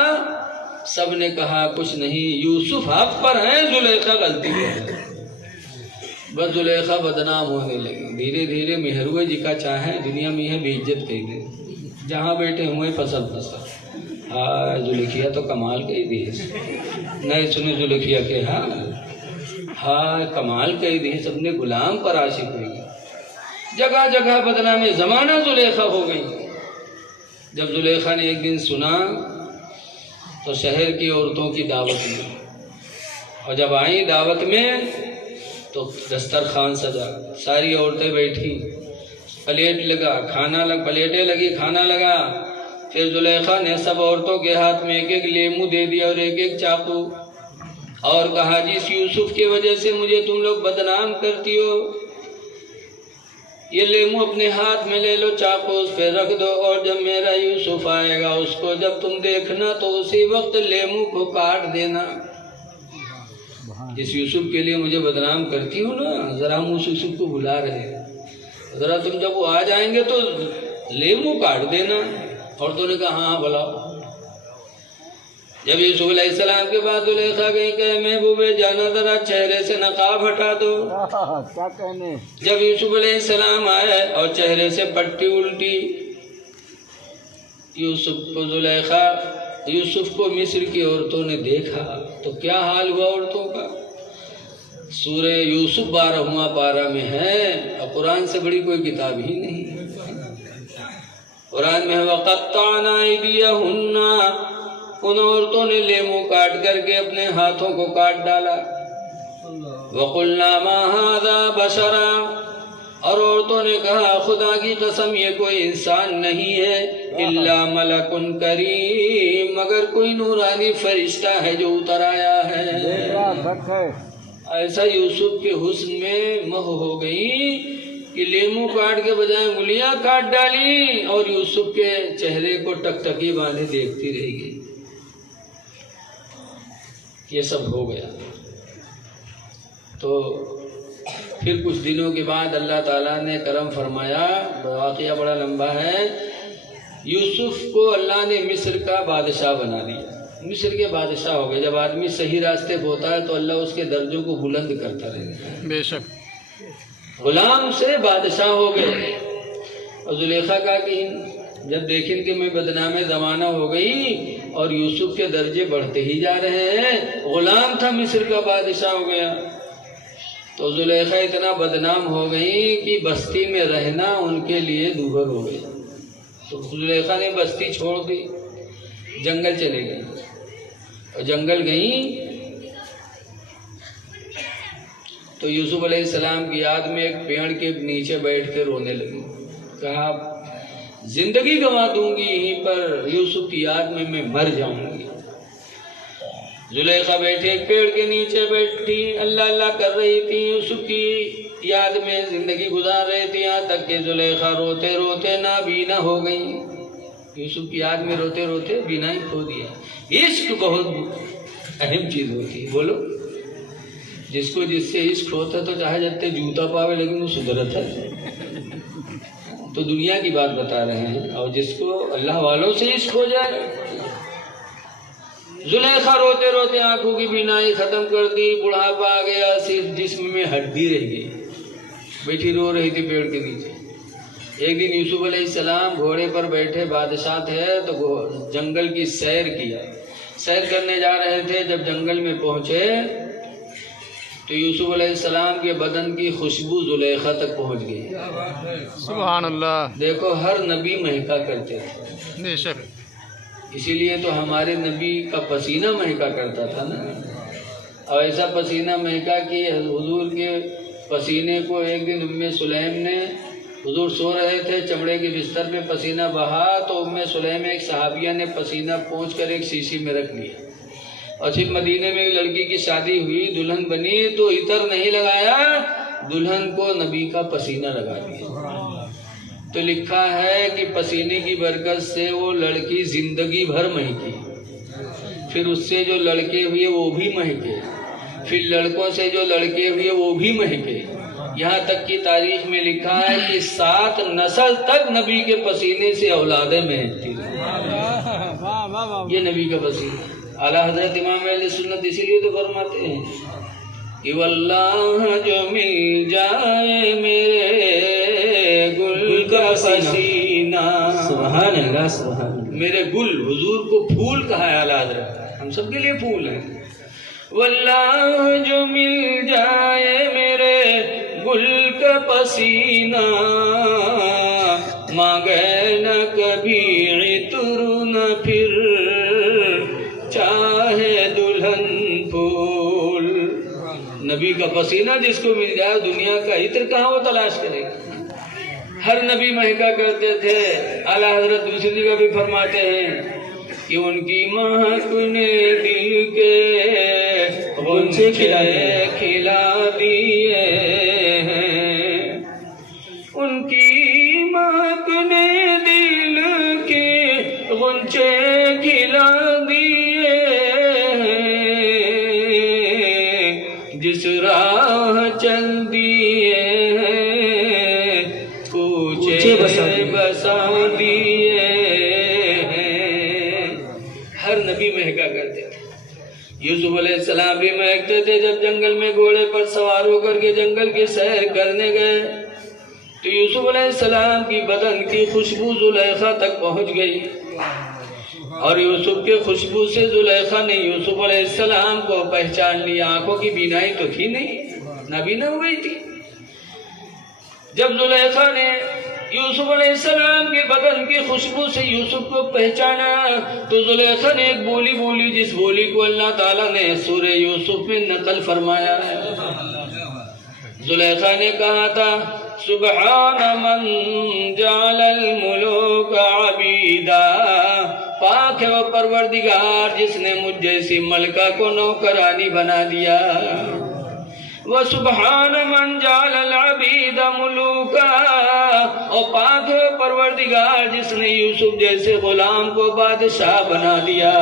سب نے کہا کچھ نہیں، یوسف حق پر ہیں، زلیخا غلطی پر ہے۔ بس زلیخا بدنام ہونے لگی۔ دھیرے دھیرے مہروے جی کا چاہیں دنیا میں ہے بے عزت کہی دے، جہاں بیٹھے ہوئے فصل فصل۔ ہاں زلیخیا تو کمال کہی دی، نہیں سنے زلیخیا کے ہاں کمال کہی دی، سب نے غلام پر عاشق ہوئی، جگہ جگہ بدنام زمانہ زلیخا ہو گئی۔ جب زلیخا نے ایک دن سنا تو شہر کی عورتوں کی دعوت میں، اور جب آئیں دعوت میں تو دسترخوان سجا، ساری عورتیں بیٹھی، پلیٹ لگا کھانا پلیٹیں لگی کھانا لگا۔ پھر زلیخا نے سب عورتوں کے ہاتھ میں ایک ایک لیمو دے دیا اور ایک ایک چاقو، اور کہا جس یوسف کی وجہ سے مجھے تم لوگ بدنام کرتی ہو، یہ لیمو اپنے ہاتھ میں لے لو، چاقو اس پہ رکھ دو، اور جب میرا یوسف آئے گا اس کو جب تم دیکھنا تو اسی وقت لیمو کو کاٹ دینا۔ جس یوسف کے لیے مجھے بدنام کرتی ہو نا، ذرا ہم اس یوسف کو بلا رہے ہیں، ذرا تم جب وہ آ جائیں گے تو لیمو کاٹ دینا۔ عورتوں نے کہا ہاں بلاؤ۔ جب یوسف علیہ السلام کے بعد زلیخا گئی کہ محبوب جانا ذرا چہرے سے نقاب ہٹا دو۔ کیا کہنے؟ جب یوسف علیہ السلام آئے اور چہرے سے پٹی الٹی، یوسف کو مصر کی عورتوں نے دیکھا تو کیا حال ہوا عورتوں کا؟ سورہ یوسف 12واں پارہ میں ہے، اور قرآن سے بڑی کوئی کتاب ہی نہیں۔ قرآن میں وَقَطَّعْنَا أَيْدِيَهُنَّ، ان عورتوں نے لیمو کاٹ کر کے اپنے ہاتھوں کو کاٹ ڈالا۔ وَقُلْنَا مَا هَذَا بَشَرًا، اور عورتوں نے کہا خدا کی قسم یہ کوئی انسان نہیں ہے، إِلَّا مَلَكٌ كَرِيمٌ، مگر کوئی نورانی فرشتہ ہے جو اتر آیا ہے۔ ایسا یوسف کے حسن میں مہ ہو گئی کہ لیمو کاٹ کے بجائے انگلیاں کاٹ ڈالی، اور یوسف کے چہرے کو ٹکٹکی باندھے دیکھتی رہ گئی۔ یہ سب ہو گیا تو پھر کچھ دنوں کے بعد اللہ تعالیٰ نے کرم فرمایا، واقعہ بڑا لمبا ہے۔ یوسف کو اللہ نے مصر کا بادشاہ بنا دیا، مصر کے بادشاہ ہو گئے۔ جب آدمی صحیح راستے پہ ہوتا ہے تو اللہ اس کے درجوں کو بلند کرتا رہتا ہے۔ بے شک غلام سے بادشاہ ہو گئے۔ اور زلیخا کا کہ جب دیکھیں کہ میں بدنام زمانہ ہو گئی اور یوسف کے درجے بڑھتے ہی جا رہے ہیں، غلام تھا مصر کا بادشاہ ہو گیا، تو زلیخا اتنا بدنام ہو گئی کہ بستی میں رہنا ان کے لیے دوبھر ہو گئی۔ تو زلیخا نے بستی چھوڑ دی، جنگل چلے گئی، اور جنگل گئی تو یوسف علیہ السلام کی یاد میں ایک پیڑ کے نیچے بیٹھ کے رونے لگی، کہا زندگی گنوا دوں گی یہیں پر، یوسف کی یاد میں مر جاؤں گی۔ زلیخا بیٹھے ایک پیڑ کے نیچے بیٹھی اللہ اللہ کر رہی تھی، یوسف کی یاد میں زندگی گزار رہی تھی، یہاں تک کہ زلیخا روتے روتے نابینا ہو گئی۔ یوسف کی یاد میں روتے روتے بینا ہی کھو دیا۔ عشق بہت اہم چیز ہوتی ہے، بولو، جس کو جس سے عشق ہوتا ہے تو چاہے جتنے جوتا پاوے لیکن وہ سدھرت ہے، تو دنیا کی بات بتا رہے ہیں۔ اور جس کو اللہ والوں سے عشق ہو جائے، زلیخا روتے روتے آنکھوں کی بینائی ختم کر دی، بڑھاپا آ گیا، صرف جسم میں ہڈی رہ گئی، بیٹھی رو رہی تھی پیڑ کے نیچے۔ ایک دن یوسف علیہ السلام گھوڑے پر بیٹھے، بادشاہ تھے تو جنگل کی سیر کیا، سیر کرنے جا رہے تھے۔ جب جنگل میں پہنچے تو یوسف علیہ السلام کے بدن کی خوشبو زلیخا تک پہنچ گئی۔ سبحان اللہ۔ دیکھو ہر نبی مہکا کرتے تھے، بے شک اسی لیے تو ہمارے نبی کا پسینہ مہکا کرتا تھا نا، اور ایسا پسینہ مہکا کہ حضور کے پسینے کو ایک دن ام سلیم نے، حضور سو رہے تھے چمڑے کے بستر پہ، پسینہ بہا تو ام سلیم ایک صحابیہ نے پسینہ پونچھ کر ایک شیشی میں رکھ لیا، اور پھر مدینے میں ایک لڑکی کی شادی ہوئی، دلہن بنی تو عطر نہیں لگایا، دلہن کو نبی کا پسینہ لگا دیا۔ تو لکھا ہے کہ پسینے کی برکت سے وہ لڑکی زندگی بھر مہکی، پھر اس سے جو لڑکے ہوئے وہ بھی مہکے، پھر لڑکوں سے جو لڑکے ہوئے وہ بھی مہکے، یہاں تک کہ تاریخ میں لکھا ہے کہ 7 نسل تک نبی کے پسینے سے اولادیں مہکتی رہیں۔ یہ نبی کا پسینہ۔ اعلیٰ حضرت امام اہل سنت اسی لیے تو فرماتے ہیں کہ واللہ جو مل جائے میرے گل کا پسینہ، سبحان اللہ سبحان اللہ، میرے گل، حضور کو پھول کہا ہے اعلیٰ حضرت، ہم سب کے لیے پھول ہیں۔ واللہ جو مل جائے میرے گل کا پسینہ، مانگے نہ کبھی عطر نہ پھر چاہے دلہن پھول۔ نبی کا پسینہ جس کو مل جائے دنیا کا عطر کہاں وہ تلاش کرے گا؟ ہر نبی مہکا کرتے تھے۔ اعلیٰ حضرت دوسری جگہ بھی فرماتے ہیں کہ ان کی مہک نے دل کے غنچے کھلا دیے ہیں، ان کی مہک نے دل کے غنچے کھلا دیے ہیں، جس راہ چل دیے ہیں کوچے بسا دیے ہیں۔ ہر نبی مہکا کرتے تھے۔ یوسف علیہ السلام بھی مہکتے تھے۔ جب جنگل میں گھوڑے پر سوار ہو کر کے جنگل کی سیر کرنے گئے تو یوسف علیہ السلام کی بدن کی خوشبو زلیخا تک پہنچ گئی، اور یوسف کے خوشبو سے زلیخا نے یوسف علیہ السلام کو پہچان لیا۔ آنکھوں کی بینائی تو تھی نہیں، نابینا ہو گئی تھی۔ جب زلیخا نے یوسف علیہ السلام کے بدن کی خوشبو سے یوسف کو پہچانا تو زلیخا نے ایک بولی بولی، جس بولی کو اللہ تعالیٰ نے سورہ یوسف میں نقل فرمایا ہے۔ زلیخا نے کہا تھا سبحان من جعل الملوک عبیدا، پاک ہے وہ پروردگار جس نے مجھ جیسی ملکہ کو نوکرانی بنا دیا۔ وَسُبْحَانَ مَنْ جَعَلَ الْعَبِيدَ مُلُوكًا، اور پاک ہے پروردگار جس نے یوسف جیسے غلام کو بادشاہ بنا دیا۔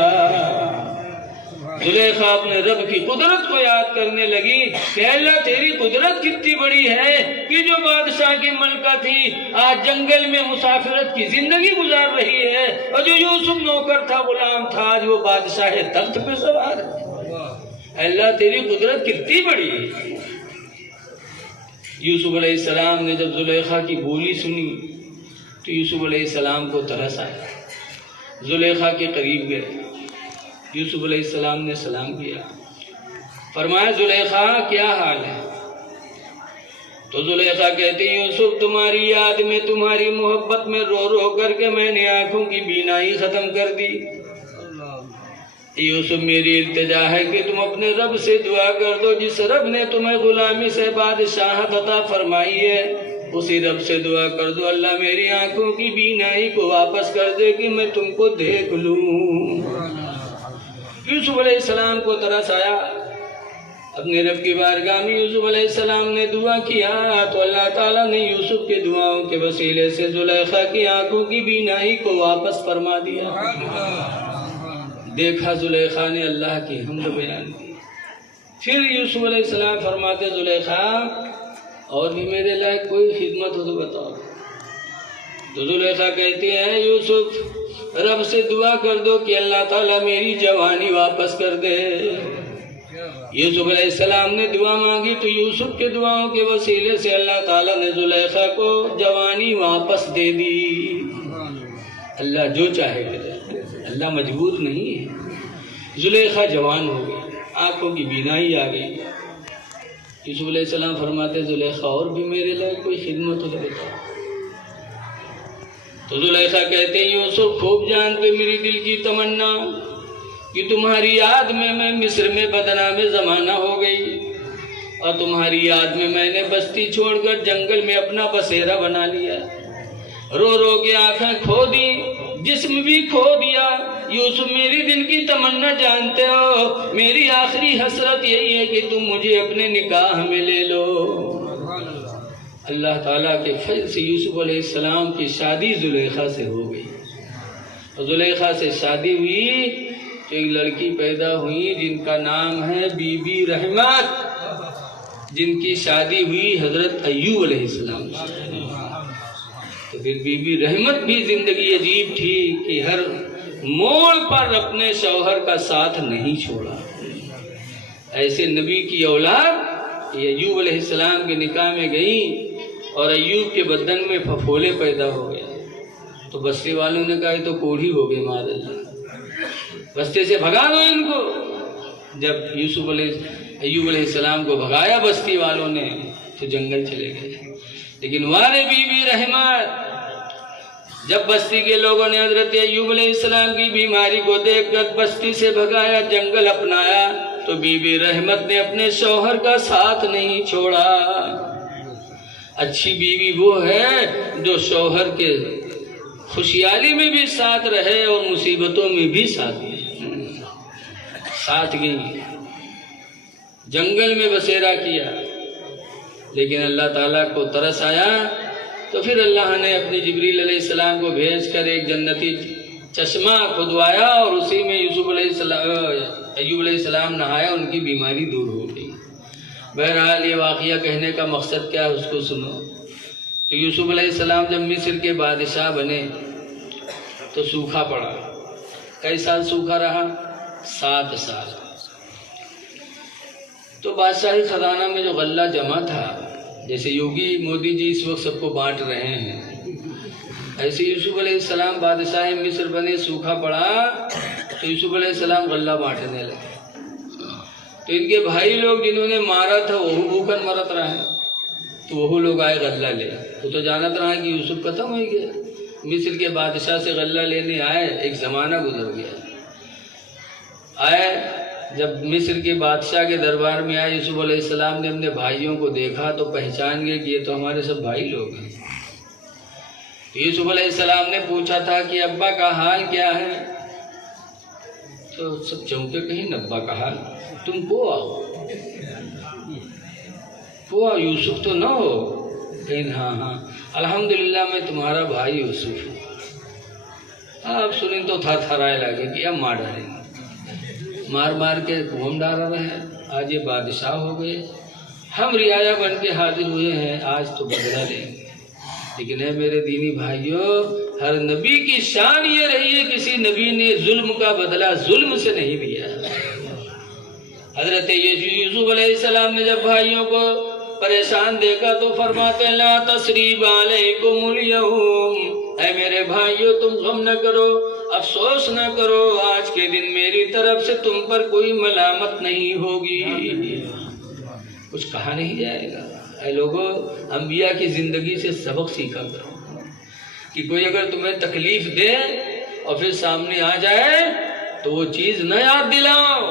زلیخا اپنے رب کی قدرت کو یاد کرنے لگی کہ اللہ تیری قدرت کتنی بڑی ہے کہ جو بادشاہ کی ملکہ تھی آج جنگل میں مسافرت کی زندگی گزار رہی ہے، اور جو یوسف نوکر تھا، غلام تھا، آج وہ بادشاہ تخت پہ سوار ہے۔ اللہ تیری قدرت کتنی بڑی ہے۔ یوسف علیہ السلام نے جب زلیخا کی بولی سنی تو یوسف علیہ السلام کو ترس آیا۔ زلیخا کے قریب گئے، یوسف علیہ السلام نے سلام کیا، فرمایا زلیخا کیا حال ہے؟ تو زلیخا کہتی یوسف تمہاری یاد میں، تمہاری محبت میں رو رو کر کے میں نے آنکھوں کی بینائی ختم کر دی۔ یوسف میری التجا ہے کہ تم اپنے رب سے دعا کر دو، جس رب نے تمہیں غلامی سے بادشاہت عطا فرمائی ہے اسی رب سے دعا کر دو اللہ میری آنکھوں کی بینائی کو واپس کر دے کہ میں تم کو دیکھ لوں۔ یوسف علیہ السلام کو ترس آیا، اپنے رب کی بارگاہ میں یوسف علیہ السلام نے دعا کیا تو اللہ تعالیٰ نے یوسف کے دعاؤں کے وسیلے سے زلیخا کی آنکھوں کی بینائی کو واپس فرما دیا۔ دیکھا زلیخا نے اللہ کی حمد بیان کی۔ پھر یوسف علیہ السلام فرماتے زلیخا اور بھی میرے لائق کوئی خدمت ہو تو بتاؤ۔ تو زلیخا کہتی ہے یوسف رب سے دعا کر دو کہ اللہ تعالیٰ میری جوانی واپس کر دے۔ یوسف علیہ السلام نے دعا مانگی تو یوسف کے دعاؤں کے وسیلے سے اللہ تعالیٰ نے زلیخا کو جوانی واپس دے دی۔ اللہ جو چاہے کرے، اللہ مجبور نہیں ہے۔ زلیخا جوان ہو گئی، آنکھوں کی بینائی آ گئی۔ یوسف علیہ السلام فرماتے زلیخا اور بھی میرے لائق کوئی خدمت ہو تو بتاؤ۔ تو زلیخا کہتے ہیں یوسف خوب جانتے میری دل کی تمنا کہ تمہاری یاد میں مصر میں بدنام زمانہ ہو گئی، اور تمہاری یاد میں نے بستی چھوڑ کر جنگل میں اپنا بسیرا بنا لیا، رو رو کے آنکھیں کھو دی، جسم بھی کھو دیا۔ یوسف میری دل کی تمنا جانتے ہو، میری آخری حسرت یہی ہے کہ تم مجھے اپنے نکاح میں لے لو۔ اللہ تعالیٰ کے فضل سے یوسف علیہ السلام کی شادی زلیخا سے ہو گئی، اور زلیخا سے شادی ہوئی تو ایک لڑکی پیدا ہوئی جن کا نام ہے بی بی رحمت، جن کی شادی ہوئی حضرت ایوب علیہ السلام سے۔ تو پھر بی بی رحمت بھی زندگی عجیب تھی کہ ہر موڑ پر اپنے شوہر کا ساتھ نہیں چھوڑا۔ ایسے نبی کی اولاد یہ ایوب علیہ السلام کے نکاح میں گئی اور ایوب کے بدن میں پھپھولے پیدا ہو گئے، تو بستی والوں نے کہا یہ تو کوڑھی ہو گئی، معاذ اللہ، بستی سے بھگا دو ان کو۔ جب ایوب علیہ السلام کو بھگایا بستی والوں نے تو جنگل چلے گئے، لیکن وارے بی بی رحمت، جب بستی کے لوگوں نے حضرت ایوب علیہ السلام کی بیماری کو دیکھ کر بستی سے بھگایا، جنگل اپنایا، تو بی بی رحمت نے اپنے شوہر کا ساتھ نہیں چھوڑا۔ اچھی بیوی وہ ہے جو شوہر کے خوشحالی میں بھی ساتھ رہے اور مصیبتوں میں بھی ساتھ گئی، جنگل میں بسیرا کیا، لیکن اللہ تعالیٰ کو ترس آیا تو پھر اللہ نے اپنی جبریل علیہ السلام کو بھیج کر ایک جنتی چشمہ کھدوایا اور اسی میں ایوب علیہ السلام نہایا، ان کی بیماری دور ہو گئی۔ بہرحال یہ واقعہ کہنے کا مقصد کیا ہے اس کو سنو۔ تو یوسف علیہ السلام جب مصر کے بادشاہ بنے تو سوکھا پڑا۔ کئی سال سوکھا رہا؟ 7 سال۔ تو بادشاہی خزانہ میں جو غلہ جمع تھا، جیسے یوگی مودی جی اس وقت سب کو بانٹ رہے ہیں، ایسے یوسف علیہ السلام بادشاہ مصر بنے، سوکھا پڑا تو یوسف علیہ السلام غلہ بانٹنے لگے۔ تو ان کے بھائی لوگ جنہوں نے مارا تھا وہ بھوکن مرت رہے، تو وہ لوگ آئے غلہ لے، وہ تو جانت رہا کہ یوسف ختم ہو گیا، مصر کے بادشاہ سے غلہ لینے آئے، ایک زمانہ گزر گیا۔ آئے جب مصر کے بادشاہ کے دربار میں آئے، یوسف علیہ السلام نے اپنے بھائیوں کو دیکھا تو پہچان گئے کہ یہ تو ہمارے سب بھائی لوگ ہیں۔ یوسف علیہ السلام نے پوچھا تھا کہ ابا کا حال کیا ہے؟ تو سب چونکے، کہیں ابا کا حال، تم کو آؤ یوسف تو نہ ہو؟ کہیں ہاں الحمدللہ میں تمہارا بھائی یوسف ہوں۔ آپ سنیں تو تھرائے لگے کہ اب مار ڈالیں گے، مار کے قوم ڈالا رہے، آج یہ بادشاہ ہو گئے، ہم رعایا بن کے حاضر ہوئے ہیں، آج تو بدلہ لیں گے۔ لیکن اے میرے دینی بھائیوں، ہر نبی کی شان یہ رہی ہے کسی نبی نے ظلم کا بدلہ ظلم سے نہیں لیا۔ حضرت یوسف علیہ السلام نے جب بھائیوں کو پریشان دیکھا تو فرماتے لا تثریب علیکم اليوم، اے میرے بھائیوں تم غم نہ کرو، افسوس نہ کرو، آج کے دن میری طرف سے تم پر کوئی ملامت نہیں ہوگی، کچھ کہا نہیں جائے گا۔ اے لوگوں، انبیاء کی زندگی سے سبق سیکھا کرو کہ کوئی اگر تمہیں تکلیف دے اور پھر سامنے آ جائے تو وہ چیز نہ یاد دلاؤ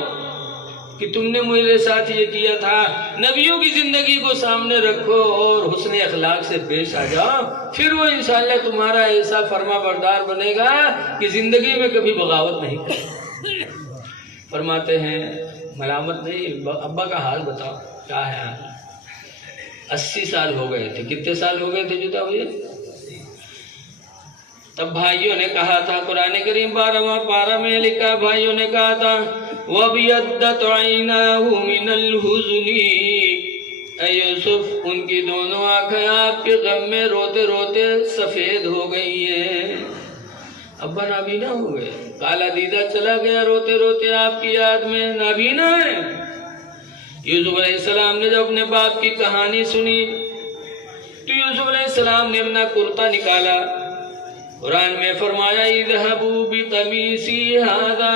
کہ تم نے میرے ساتھ یہ کیا تھا۔ نبیوں کی زندگی کو سامنے رکھو اور حسن اخلاق سے پیش آ جاؤ، پھر وہ انشاءاللہ تمہارا ایسا فرما بردار بنے گا کہ زندگی میں کبھی بغاوت نہیں کرے۔ فرماتے ہیں ملامت نہیں، ابا کا حال بتاؤ کیا ہے حال؟ 80 سال ہو گئے تھے۔ کتنے سال ہو گئے تھے جدا ہوئے؟ تب بھائیوں نے کہا تھا، قرآن کریم 12واں پارہ میں لکھا، بھائیوں نے کہا تھا وَبْيَضَّتْ عَيْنَاهُ مِنَ الْحُزْنِ، اے یوسف ان کی دونوں آنکھیں آپ کے غم میں روتے روتے سفید ہو گئی ہیں۔ ابا نابینا ہو گئے، کالا دیدہ چلا گیا، روتے روتے آپ کی یاد میں نابینا ہے۔ یوسف علیہ السلام نے جب اپنے باپ کی کہانی سنی تو یوسف علیہ السلام نے اپنا کرتا نکالا، قرآن میں فرمایا اذهبوا بقمیصی ھذا،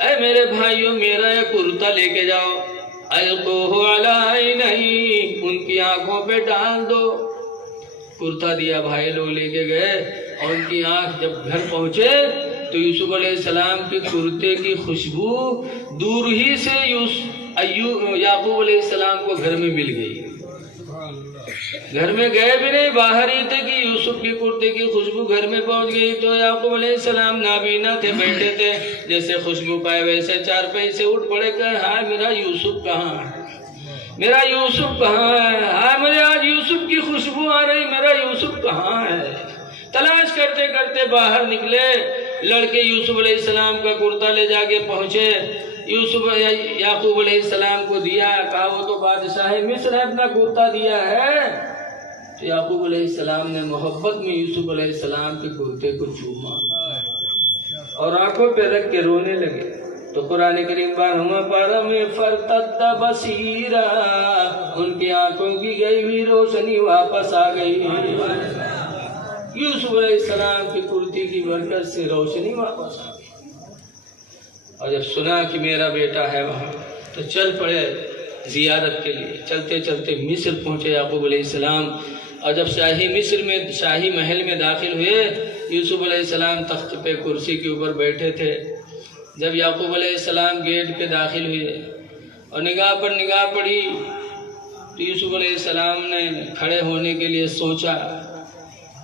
اے میرے بھائیوں میرا یہ کرتا لے کے جاؤ، القوہ علی عینیہ، ان کی آنکھوں پہ ڈال دو۔ کرتا دیا، بھائی لوگ لے کے گئے اور ان کی آنکھ جب گھر پہنچے تو یوسف علیہ السلام کے کرتے کی خوشبو دور ہی سے یعقوب علیہ السلام کو گھر میں مل گئی۔ گھر میں گئے بھی نہیں، باہر ہی تھے کہ یوسف کی کرتے کی خوشبو گھر میں پہنچ گئی۔ تو یعقوب علیہ السلام نابینا تھے، بیٹھے تھے، جیسے خوشبو پائے ویسے چارپائی سے اٹھ پڑے کہ ہائے میرا یوسف کہاں ہے، میرا یوسف کہاں ہے؟ ہاں مجھے آج یوسف کی خوشبو آ رہی، میرا یوسف کہاں ہے؟ تلاش کرتے کرتے باہر نکلے، لڑکے یوسف علیہ السلام کا کرتا لے جا کے پہنچے، یعقوب علیہ السلام کو دیا، کہا وہ تو بادشاہ مصر ہے، اپنا کرتا دیا ہے۔ تو یعقوب علیہ السلام نے محبت میں یوسف علیہ السلام کے کرتے کو چوما اور آنکھوں پہ رکھ کے رونے لگے۔ تو قرآن کریم 12واں پارہ میں فرتد بصیرا، ان کی آنکھوں کی گئی ہوئی روشنی واپس آ گئی۔ یوسف علیہ السلام کی کرتی کی برکت سے روشنی واپس آ گئی، اور جب سنا کہ میرا بیٹا ہے وہاں تو چل پڑے زیارت کے لیے۔ چلتے چلتے مصر پہنچے یعقوب علیہ السلام، اور جب شاہی مصر میں شاہی محل میں داخل ہوئے، یوسف علیہ السلام تخت پہ کرسی کے اوپر بیٹھے تھے۔ جب یعقوب علیہ السلام گیٹ پہ داخل ہوئے اور نگاہ پر نگاہ پڑی تو یوسف علیہ السلام نے کھڑے ہونے کے لیے سوچا،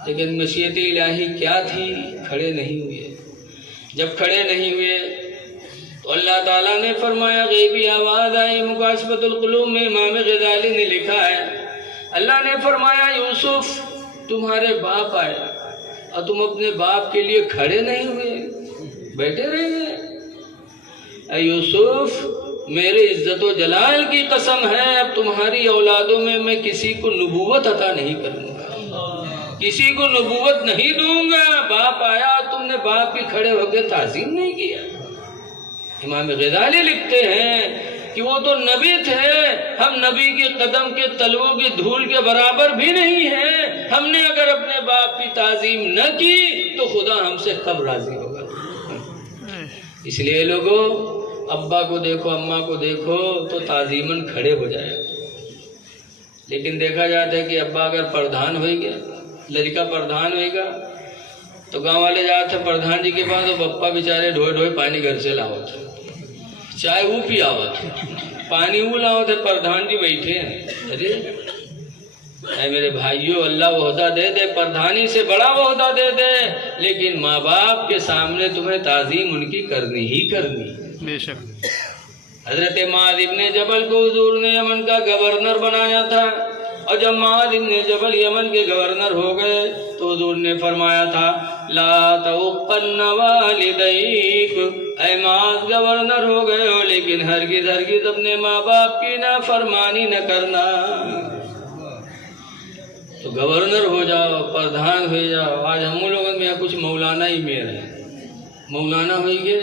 لیکن مشیت الہی کیا تھی، کھڑے نہیں ہوئے۔ جب کھڑے نہیں ہوئے تو اللہ تعالیٰ نے فرمایا، غیبی آواز آئی، مکاشفۃ القلوب میں امام غزالی نے لکھا ہے، اللہ نے فرمایا یوسف تمہارے باپ آئے اور تم اپنے باپ کے لیے کھڑے نہیں ہوئے، بیٹھے رہ گئے۔ اے یوسف میرے عزت و جلال کی قسم ہے، اب تمہاری اولادوں میں میں کسی کو نبوت عطا نہیں کروں گا، کسی کو نبوت نہیں دوں گا۔ باپ آیا، تم نے باپ کی کھڑے ہو کے تعظیم نہیں کیا۔ امام غزالی لکھتے ہیں کہ وہ تو نبی تھے، ہم نبی کے قدم کے تلووں کی دھول کے برابر بھی نہیں ہیں، ہم نے اگر اپنے باپ کی تعظیم نہ کی تو خدا ہم سے کب راضی ہوگا؟ اس لیے لوگوں، ابا کو دیکھو، اماں کو دیکھو تو تعظیماً کھڑے ہو جائے۔ لیکن دیکھا جاتا ہے کہ ابا اگر پردھان ہوئی گیا، لڑکا پردھان ہوئے گا تو گاؤں والے جاتے پردھان جی کے پاس، تو بپا بیچارے ڈھوئے ڈھوئے پانی گھر سے لاؤ تھے، چائے وہ پیا ہوا تھا، پانی وہ لاؤ تھے، پردھان جی بیٹھے ہیں۔ ارے اے میرے بھائیوں، اللہ وعدہ دے دے، پردھانی سے بڑا وعدہ دے دے، لیکن ماں باپ کے سامنے تمہیں تعظیم ان کی کرنی ہی کرنی۔ بے شک حضرت معاذ ابن جبل کو حضور نے یمن کا گورنر بنایا تھا، اور جب معاذ ابن جبل یمن کے گورنر ہو گئے تو حضور نے فرمایا تھا، لا تعقن والدیک، اے معاذ گورنر ہو گئے ہو لیکن ہرگز ہرگز اپنے ماں باپ کی نافرمانی نہ کرنا۔ تو گورنر ہو جاؤ، پردھان ہو جاؤ۔ آج ہم لوگوں میں کچھ مولانا ہی میر ہے، مولانا ہوئی گئے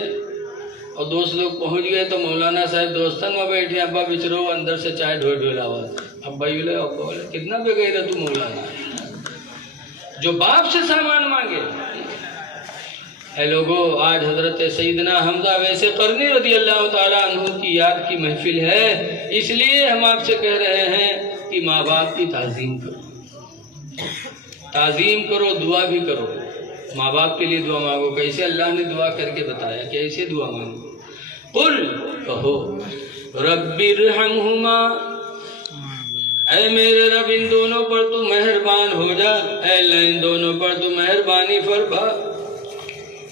اور دوست لوگ پہنچ گئے تو مولانا صاحب دوستان میں بیٹھے، ابا بچرو اندر سے چائے ڈھوئے ڈھوئے آواز، ابا یہ لے ابا بولے کتنا بے گئی رہا تو مولانا جو باپ سے سامان مانگے۔ اے لوگو، آج حضرت سیدنا حمزہ ویسے قرنی رضی اللہ تعالیٰ عنہ کی یاد کی محفل ہے، اس لیے ہم آپ سے کہہ رہے ہیں کہ ماں باپ کی تعظیم کرو، تعظیم کرو، دعا بھی کرو۔ ماں باپ کے لیے دعا مانگو، کیسے اللہ نے دعا کر کے بتایا، کیسے دعا مانگو۔ قل کہو رب ارحمہما، اے میرے رب ان دونوں پر تو مہربان ہو جا، اے اللہ ان دونوں پر تو مہربانی فرما،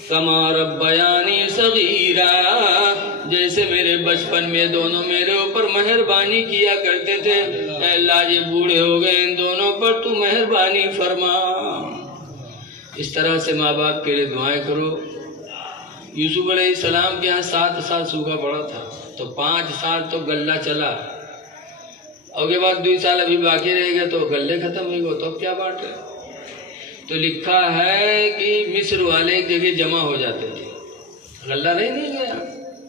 کما ربیانی صغیرا، جیسے میرے بچپن میں دونوں میرے اوپر مہربانی کیا کرتے تھے، اے اللہ یہ بوڑھے ہو گئے ان دونوں پر تو مہربانی فرما۔ اس طرح سے ماں باپ کے لیے دعائیں کرو۔ یوسف علیہ السلام کے یہاں 7 سال سوکھا پڑا تھا، تو 5 سال تو غلہ چلا، اور کے بعد 2 سال ابھی باقی رہ گئے تو غلے ختم ہوئی گئے، تو اب کیا بات ہے؟ تو لکھا ہے کہ مصر والے ایک جگہ جمع ہو جاتے تھے، غلہ رہ نہیں گیا،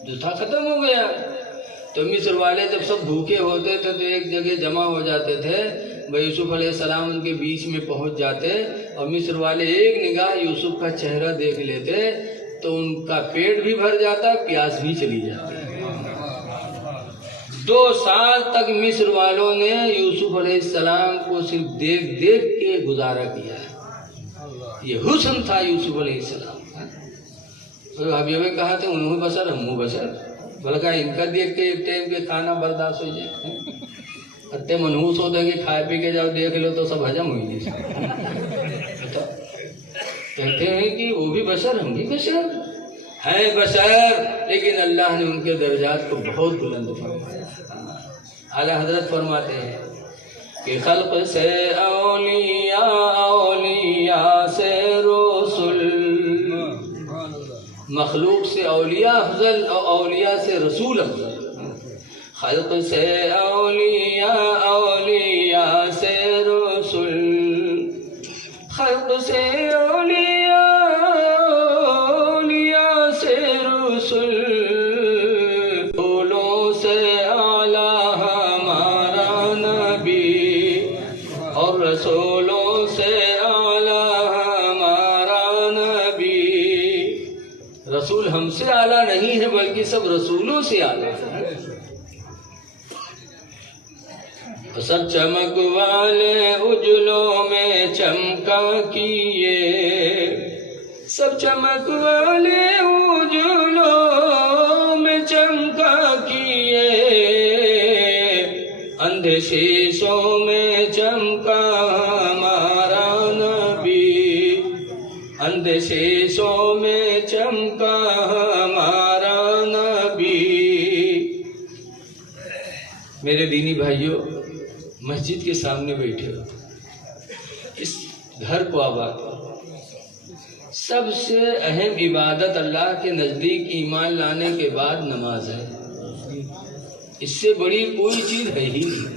جو تھا ختم ہو گیا، تو مصر والے جب سب بھوکے ہوتے تھے تو ایک جگہ جمع ہو جاتے تھے، یوسف علیہ السلام ان کے بیچ میں پہنچ جاتے اور مصر والے ایک نگاہ یوسف کا چہرہ دیکھ لیتے تو ان کا پیٹ بھی بھر جاتا، پیاس بھی چلی جاتی۔ 2 سال تک مصر والوں نے یوسف علیہ السلام کو صرف دیکھ دیکھ کے گزارا کیا ہے۔ یہ حسن تھا یوسف علیہ السلام کا۔ ابھی ابھی کہا تھا انہوں بشر ہموں بشر، بلکہ ان کا دیکھ کے ایک ٹائم کے کھانا برداشت ہو جائے، اتنے منحوس ہوتے ہیں کہ کھائے پی کے جاؤ دیکھ لو تو سب ہجم ہوئی جیسے کہتے ہیں کہ وہ بھی بشر ہم بھی بشر ہیں، بشر، لیکن اللہ نے ان کے درجات کو بہت بلند فرمایا۔ اعلیٰ حضرت فرماتے ہیں کہ خلق سے اولیاء، اولیاء سے رسول، مخلوق سے اولیاء افضل اور اولیاء سے رسول افضل، خلق سے اولیاء، اولیاء سے رسول، خلق سے اولیاء، اولیاء سے رسول، پھولوں سے اعلیٰ ہمارا نبی اور رسولوں سے اعلیٰ ہمارا نبی۔ رسول ہم سے اعلیٰ نہیں ہے بلکہ سب رسولوں سے اعلیٰ ہے۔ سب چمک والے اجلوں میں چمکا کیے، سب چمک والے اجلوں میں چمکا کیے، اندھے شیشوں میں چمکا ہمارا نبی، اندھے شیشوں میں چمکا ہمارا نبی۔ میرے دینی بھائیوں، مسجد کے سامنے بیٹھے ہو، اس گھر کو آباد کرو۔ سب سے اہم عبادت اللہ کے نزدیک ایمان لانے کے بعد نماز ہے، اس سے بڑی کوئی چیز ہے ہی نہیں۔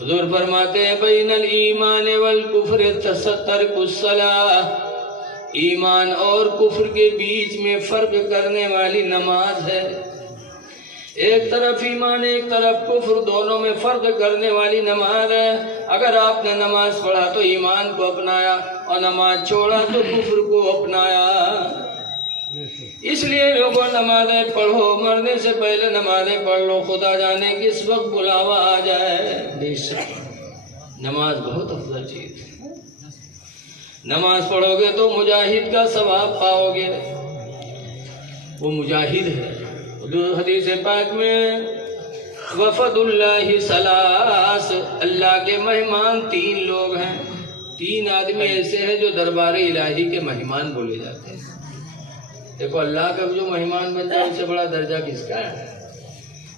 حضور فرماتے ہیں بین الایمان والکفر ترک الصلاۃ، ایمان اور کفر کے بیچ میں فرق کرنے والی نماز ہے۔ ایک طرف ایمان ایک طرف کفر، دونوں میں فرق کرنے والی نماز ہے۔ اگر آپ نے نماز پڑھا تو ایمان کو اپنایا اور نماز چھوڑا تو کفر کو اپنایا۔ اس لیے لوگوں نمازیں پڑھو، مرنے سے پہلے نمازیں پڑھ لو، خدا جانے کس وقت بلاوا آ جائے۔ بے شک نماز بہت افضل چیز ہے۔ نماز پڑھو گے تو مجاہد کا ثواب پاؤ گے، وہ مجاہد ہے۔ حدیث پاک میں وفد اللہ ثلاث، اللہ کے مہمان تین لوگ ہیں، تین آدمی ایسے ہیں جو دربار الہی کے مہمان بولے جاتے ہیں۔ دیکھو اللہ کا جو مہمان بن جائے اس سے بڑا درجہ کس کا ہے۔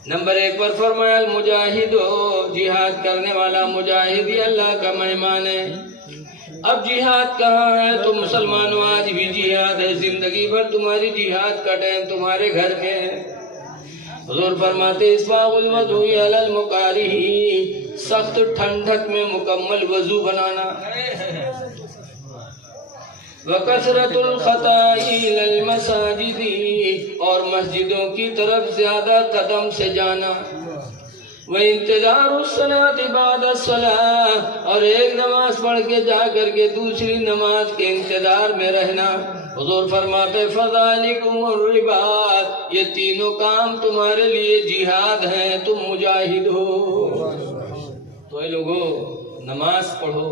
نمبر 1 پر فرمایا المجاہد، جہاد کرنے والا مجاہد ہی اللہ کا مہمان ہے۔ اب جہاد کہاں ہے؟ تو مسلمانوں آج بھی جہاد ہے، زندگی بھر تمہاری جہاد کا ٹائم تمہارے گھر میں ہے۔ حضور فرماتے اسباغ الوضوء علی المکارہ، سخت ٹھنڈک میں مکمل وضو بنانا، وکثرت الخطاء الی المساجد، اور مسجدوں کی طرف زیادہ قدم سے جانا، وانتظار الصلاۃ بعد الصلاۃ، اور ایک نماز پڑھ کے جا کر کے دوسری نماز کے انتظار میں رہنا۔ حضور فرماتے فذالکم الرباط، یہ تینوں کام تمہارے لیے جہاد ہیں، تم مجاہد ہو۔ تو اے لوگو نماز پڑھو،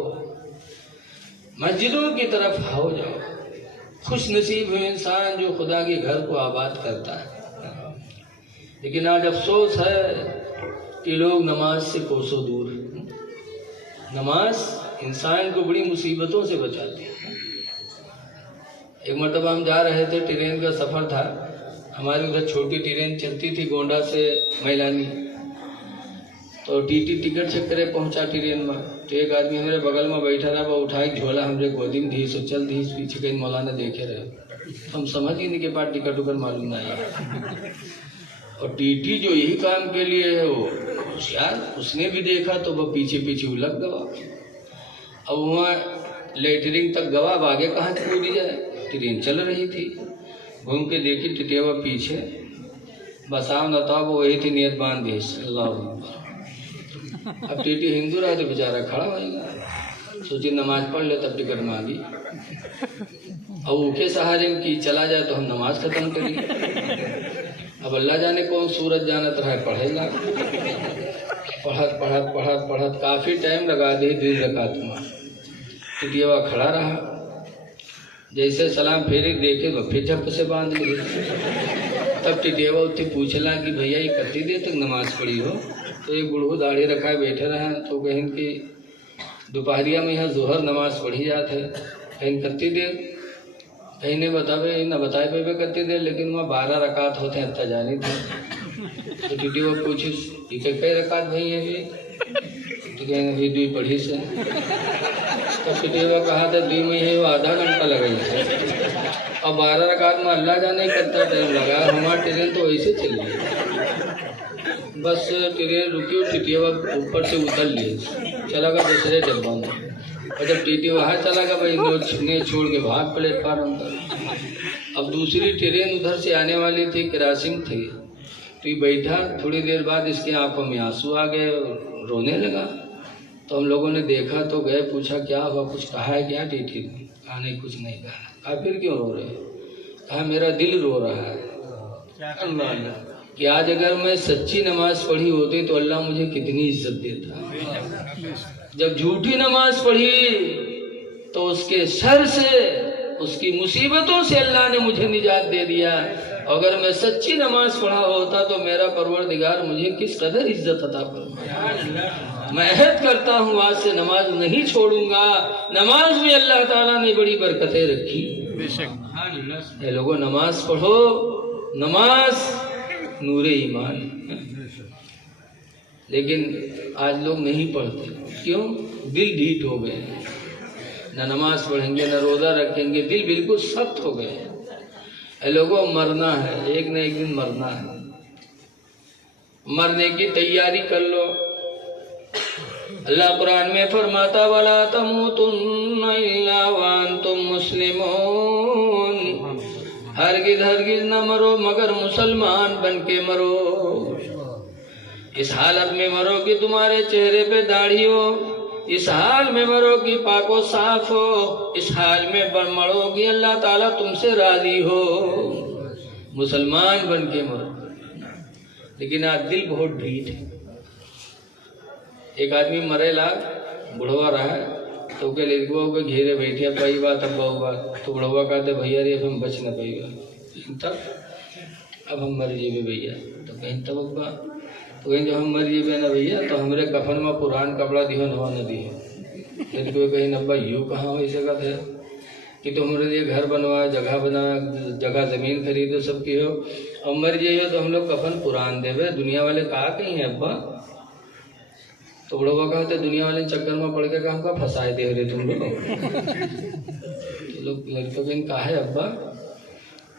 مسجدوں کی طرف آؤ جاؤ۔ خوش نصیب ہے انسان جو خدا کے گھر کو آباد کرتا ہے۔ لیکن آج افسوس ہے کہ لوگ نماز سے کوسوں دور ہیں۔ نماز انسان کو بڑی مصیبتوں سے بچاتی ہے۔ ایک مرتبہ ہم جا رہے تھے، ٹرین کا سفر تھا، ہماری ادھر چھوٹی ٹرین چلتی تھی گونڈا سے میلانی، تو ٹی ٹی ٹکٹ چیک کرے پہنچا ٹرین میں، تو ایک آدمی ہمارے بغل میں بیٹھا رہا، وہ اٹھائی جھولا ہمارے گودی میں دھیس، چل دھیس پیچھے کہیں مولانا دیکھے رہے، ہم سمجھ ہی نہیں کہ بعد ٹکٹ وکٹ معلوم نہ آیا۔ اور ٹی ٹی جو یہی کام کے لیے ہے وہ ہوشیار، اس نے بھی دیکھا تو وہ پیچھے پیچھے الگ گوا، اب وہاں لیٹرنگ تک گوا، اب آگے کہاں کودی جائے، ٹرین چل رہی تھی، گھوم کے دیکھی ٹٹیوا پیچھے، بس آم نہ تھا، وہ وہی تھی نیت باندھ دی، اللہ اکبر۔ اب ٹی ٹی ہندو رہا تو بیچارہ کھڑا ہو گیا، سوچی نماز پڑھ لے تب ٹکٹ مانگی، اب وہ کے سہارے کی چلا جائے تو ہم نماز ختم کریں، اب اللہ جانے کون سورج جانت رہا ہے، پڑھے گا، پڑھت کافی ٹائم لگا دی، 2 رکعت میں ٹٹیوا کھڑا رہا، جیسے سلام پھیرے دیکھے تو پھر جھپ سے باندھ لی، تب ٹٹیوا اتنے پوچھلا کہ بھیا یہ کتنی دیر تک نماز پڑھی ہو؟ تو ایک بوڑھو داڑھی رکھا بیٹھے رہا، تو کہیں کہ دوپہریا میں یہاں ظہر نماز پڑھی جاتے، کہیں کتنی دیر، کہیں نے بتائے پہ کتنی دیر، لیکن وہاں 12 رکعت ہوتے ہیں اتنا جانی تھے، تو ٹی وہ پوچھی کہ کئی رکعت بھائی ہیں بھی تو کہیں گے دوئی پڑھی سے تو ٹی وہ کہا تھا دوئی میں ہے وہ آدھا گھنٹہ لگائی سے اب 12 رکعت میں اللہ جانے کتنا ٹائم لگا ہمارا ٹرین تو ویسے چل رہی بس ٹرین رکی اور ٹی وقت اوپر سے اتر لیے چلا گا دوسرے ڈبوں میں اور جب ٹی وہاں چلا گا بھائی دو چھنے چھوڑ کے بھاگ پلیٹ فارم پر اب دوسری ٹرین ادھر سے آنے والی تھی کراسنگ تھی تو یہ بیٹھا تھوڑی دیر بعد اس کی آنکھوں میں آنسو آ گئے رونے لگا تو ہم لوگوں نے دیکھا تو گئے پوچھا کیا ہوا کچھ کہا ہے کیا ٹی نے کہا نہیں کچھ نہیں کہا پھر کیوں رو رہے کہا میرا دل رو رہا ہے کہ آج اگر میں سچی نماز پڑھی ہوتی تو اللہ مجھے کتنی عزت دیتا جب جھوٹی نماز پڑھی تو اس کے شر سے اس کی مصیبتوں سے اللہ نے مجھے نجات دے دیا اگر میں سچی نماز پڑھا ہوتا تو میرا پروردگار مجھے کس قدر عزت عطا فرمائے میں عہد کرتا ہوں آج سے نماز نہیں چھوڑوں گا نماز میں اللہ تعالیٰ نے بڑی برکتیں رکھی اے لوگوں نماز پڑھو نماز نور ایمان لیکن آج لوگ نہیں پڑھتے کیوں دل ڈھیٹ ہو گئے نہ نماز پڑھیں گے نہ روزہ رکھیں گے دل بالکل سخت ہو گئے اے لوگوں مرنا ہے ایک نہ ایک دن مرنا ہے مرنے کی تیاری کر لو اللہ قرآن میں فرماتا وَلَا تَمُوتُنَّ إِلَّا وَأَنْتُمْ مُسْلِمُونَ ہرگز نہ مرو مگر مسلمان بن کے مرو اس حالت میں مرو کہ تمہارے چہرے پہ داڑھی ہو اس حال میں مرو کہ پاک و صاف ہو اس حال میں مرو کہ اللہ تعالیٰ تم سے راضی ہو مسلمان بن کے مرو لیکن آج دل بہت ڈھیٹ ہے ایک آدمی مرے لا بڑھوا رہا ہے تو کہ لڑکوا کو گھیرے بیٹھے پائی بات ابا ہوا تو بڑھوا کہتے بھیا ری اب ہم بچ نہ پائی گا تب اب ہم مر جیبے بھیا تو کہیں تب ابا تو کہیں جو ہم مر جیبے نا بھیا تو ہمارے کفن میں پران کپڑا دیو نوا نہ دیو لڑکوا کہیں ابا یوں کہاں ہو اس جگہ تھے کہ تم ہمارے لیے گھر بنوایا جگہ بنایا جگہ زمین خریدو سب کی ہو اور مر جائیے تو ہم لوگ کفن پران دے بے دنیا والے کہا کہیں ہیں ابا تو بڑھوا کہتے دنیا والے چکر میں پڑ کے کہا ہم کا پھنسائے دے رہے تم لوگ لڑکوں کے کہا ہے ابا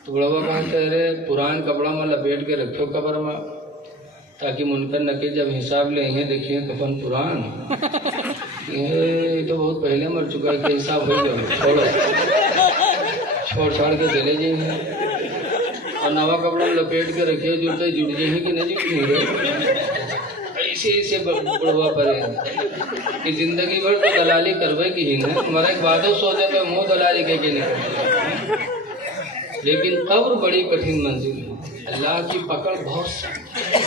تو بڑھوا کہتے ارے پران کپڑا میں لپیٹ کے رکھو قبر میں تاکہ منکر نکیر جب حساب لیں گے دیکھیے کفن پران یہ تو بہت پہلے مر چکا ہے کہ حساب ہو گیا چھوڑ کے چلے جائیں اور نوا کپڑا لپیٹ کے رکھے جڑتے جڑ جائیں کہ نہیں جڑ رہے ایسے بڑھوا پڑے کہ زندگی بھر تو دلالی کروے کی ہی نا ہمارا ایک بادو سوچے تو منہ دلالی کے نہیں لیکن قبر بڑی کٹھن منزل ہے اللہ کی پکڑ بہت سخت ہے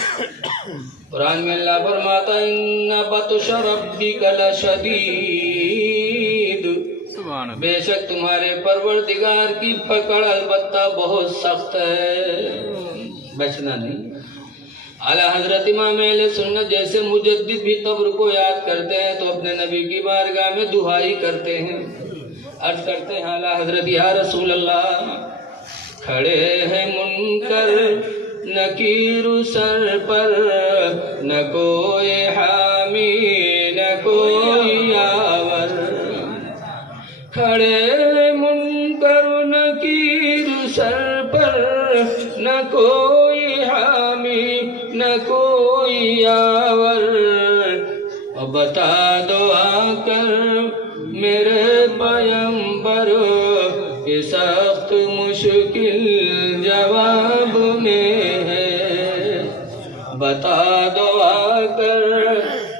قرآن میں اللہ فرماتا ان بطش ربک لشدید بے شک تمہارے پروردگار کی پکڑ البتہ بہت سخت ہے بچنا نہیں اعلیٰ حضرت امام اہل سنت جیسے مجدد بھی قبر کو یاد کرتے ہیں تو اپنے نبی کی بارگاہ میں دعائی کرتے ہیں عرض کرتے ہیں اعلیٰ حضرت یا رسول اللہ کھڑے ہیں منکر نکیر سر پر نہ کوئی حامی نہ کوئی یاور کھڑے منکر نکیر سر پر نہ کوئی حامی نہ کوئی یاور اور بتا دو آ کر میرے پیمبر یہ سخت مشکل جواب میں ہے بتا دو آ کر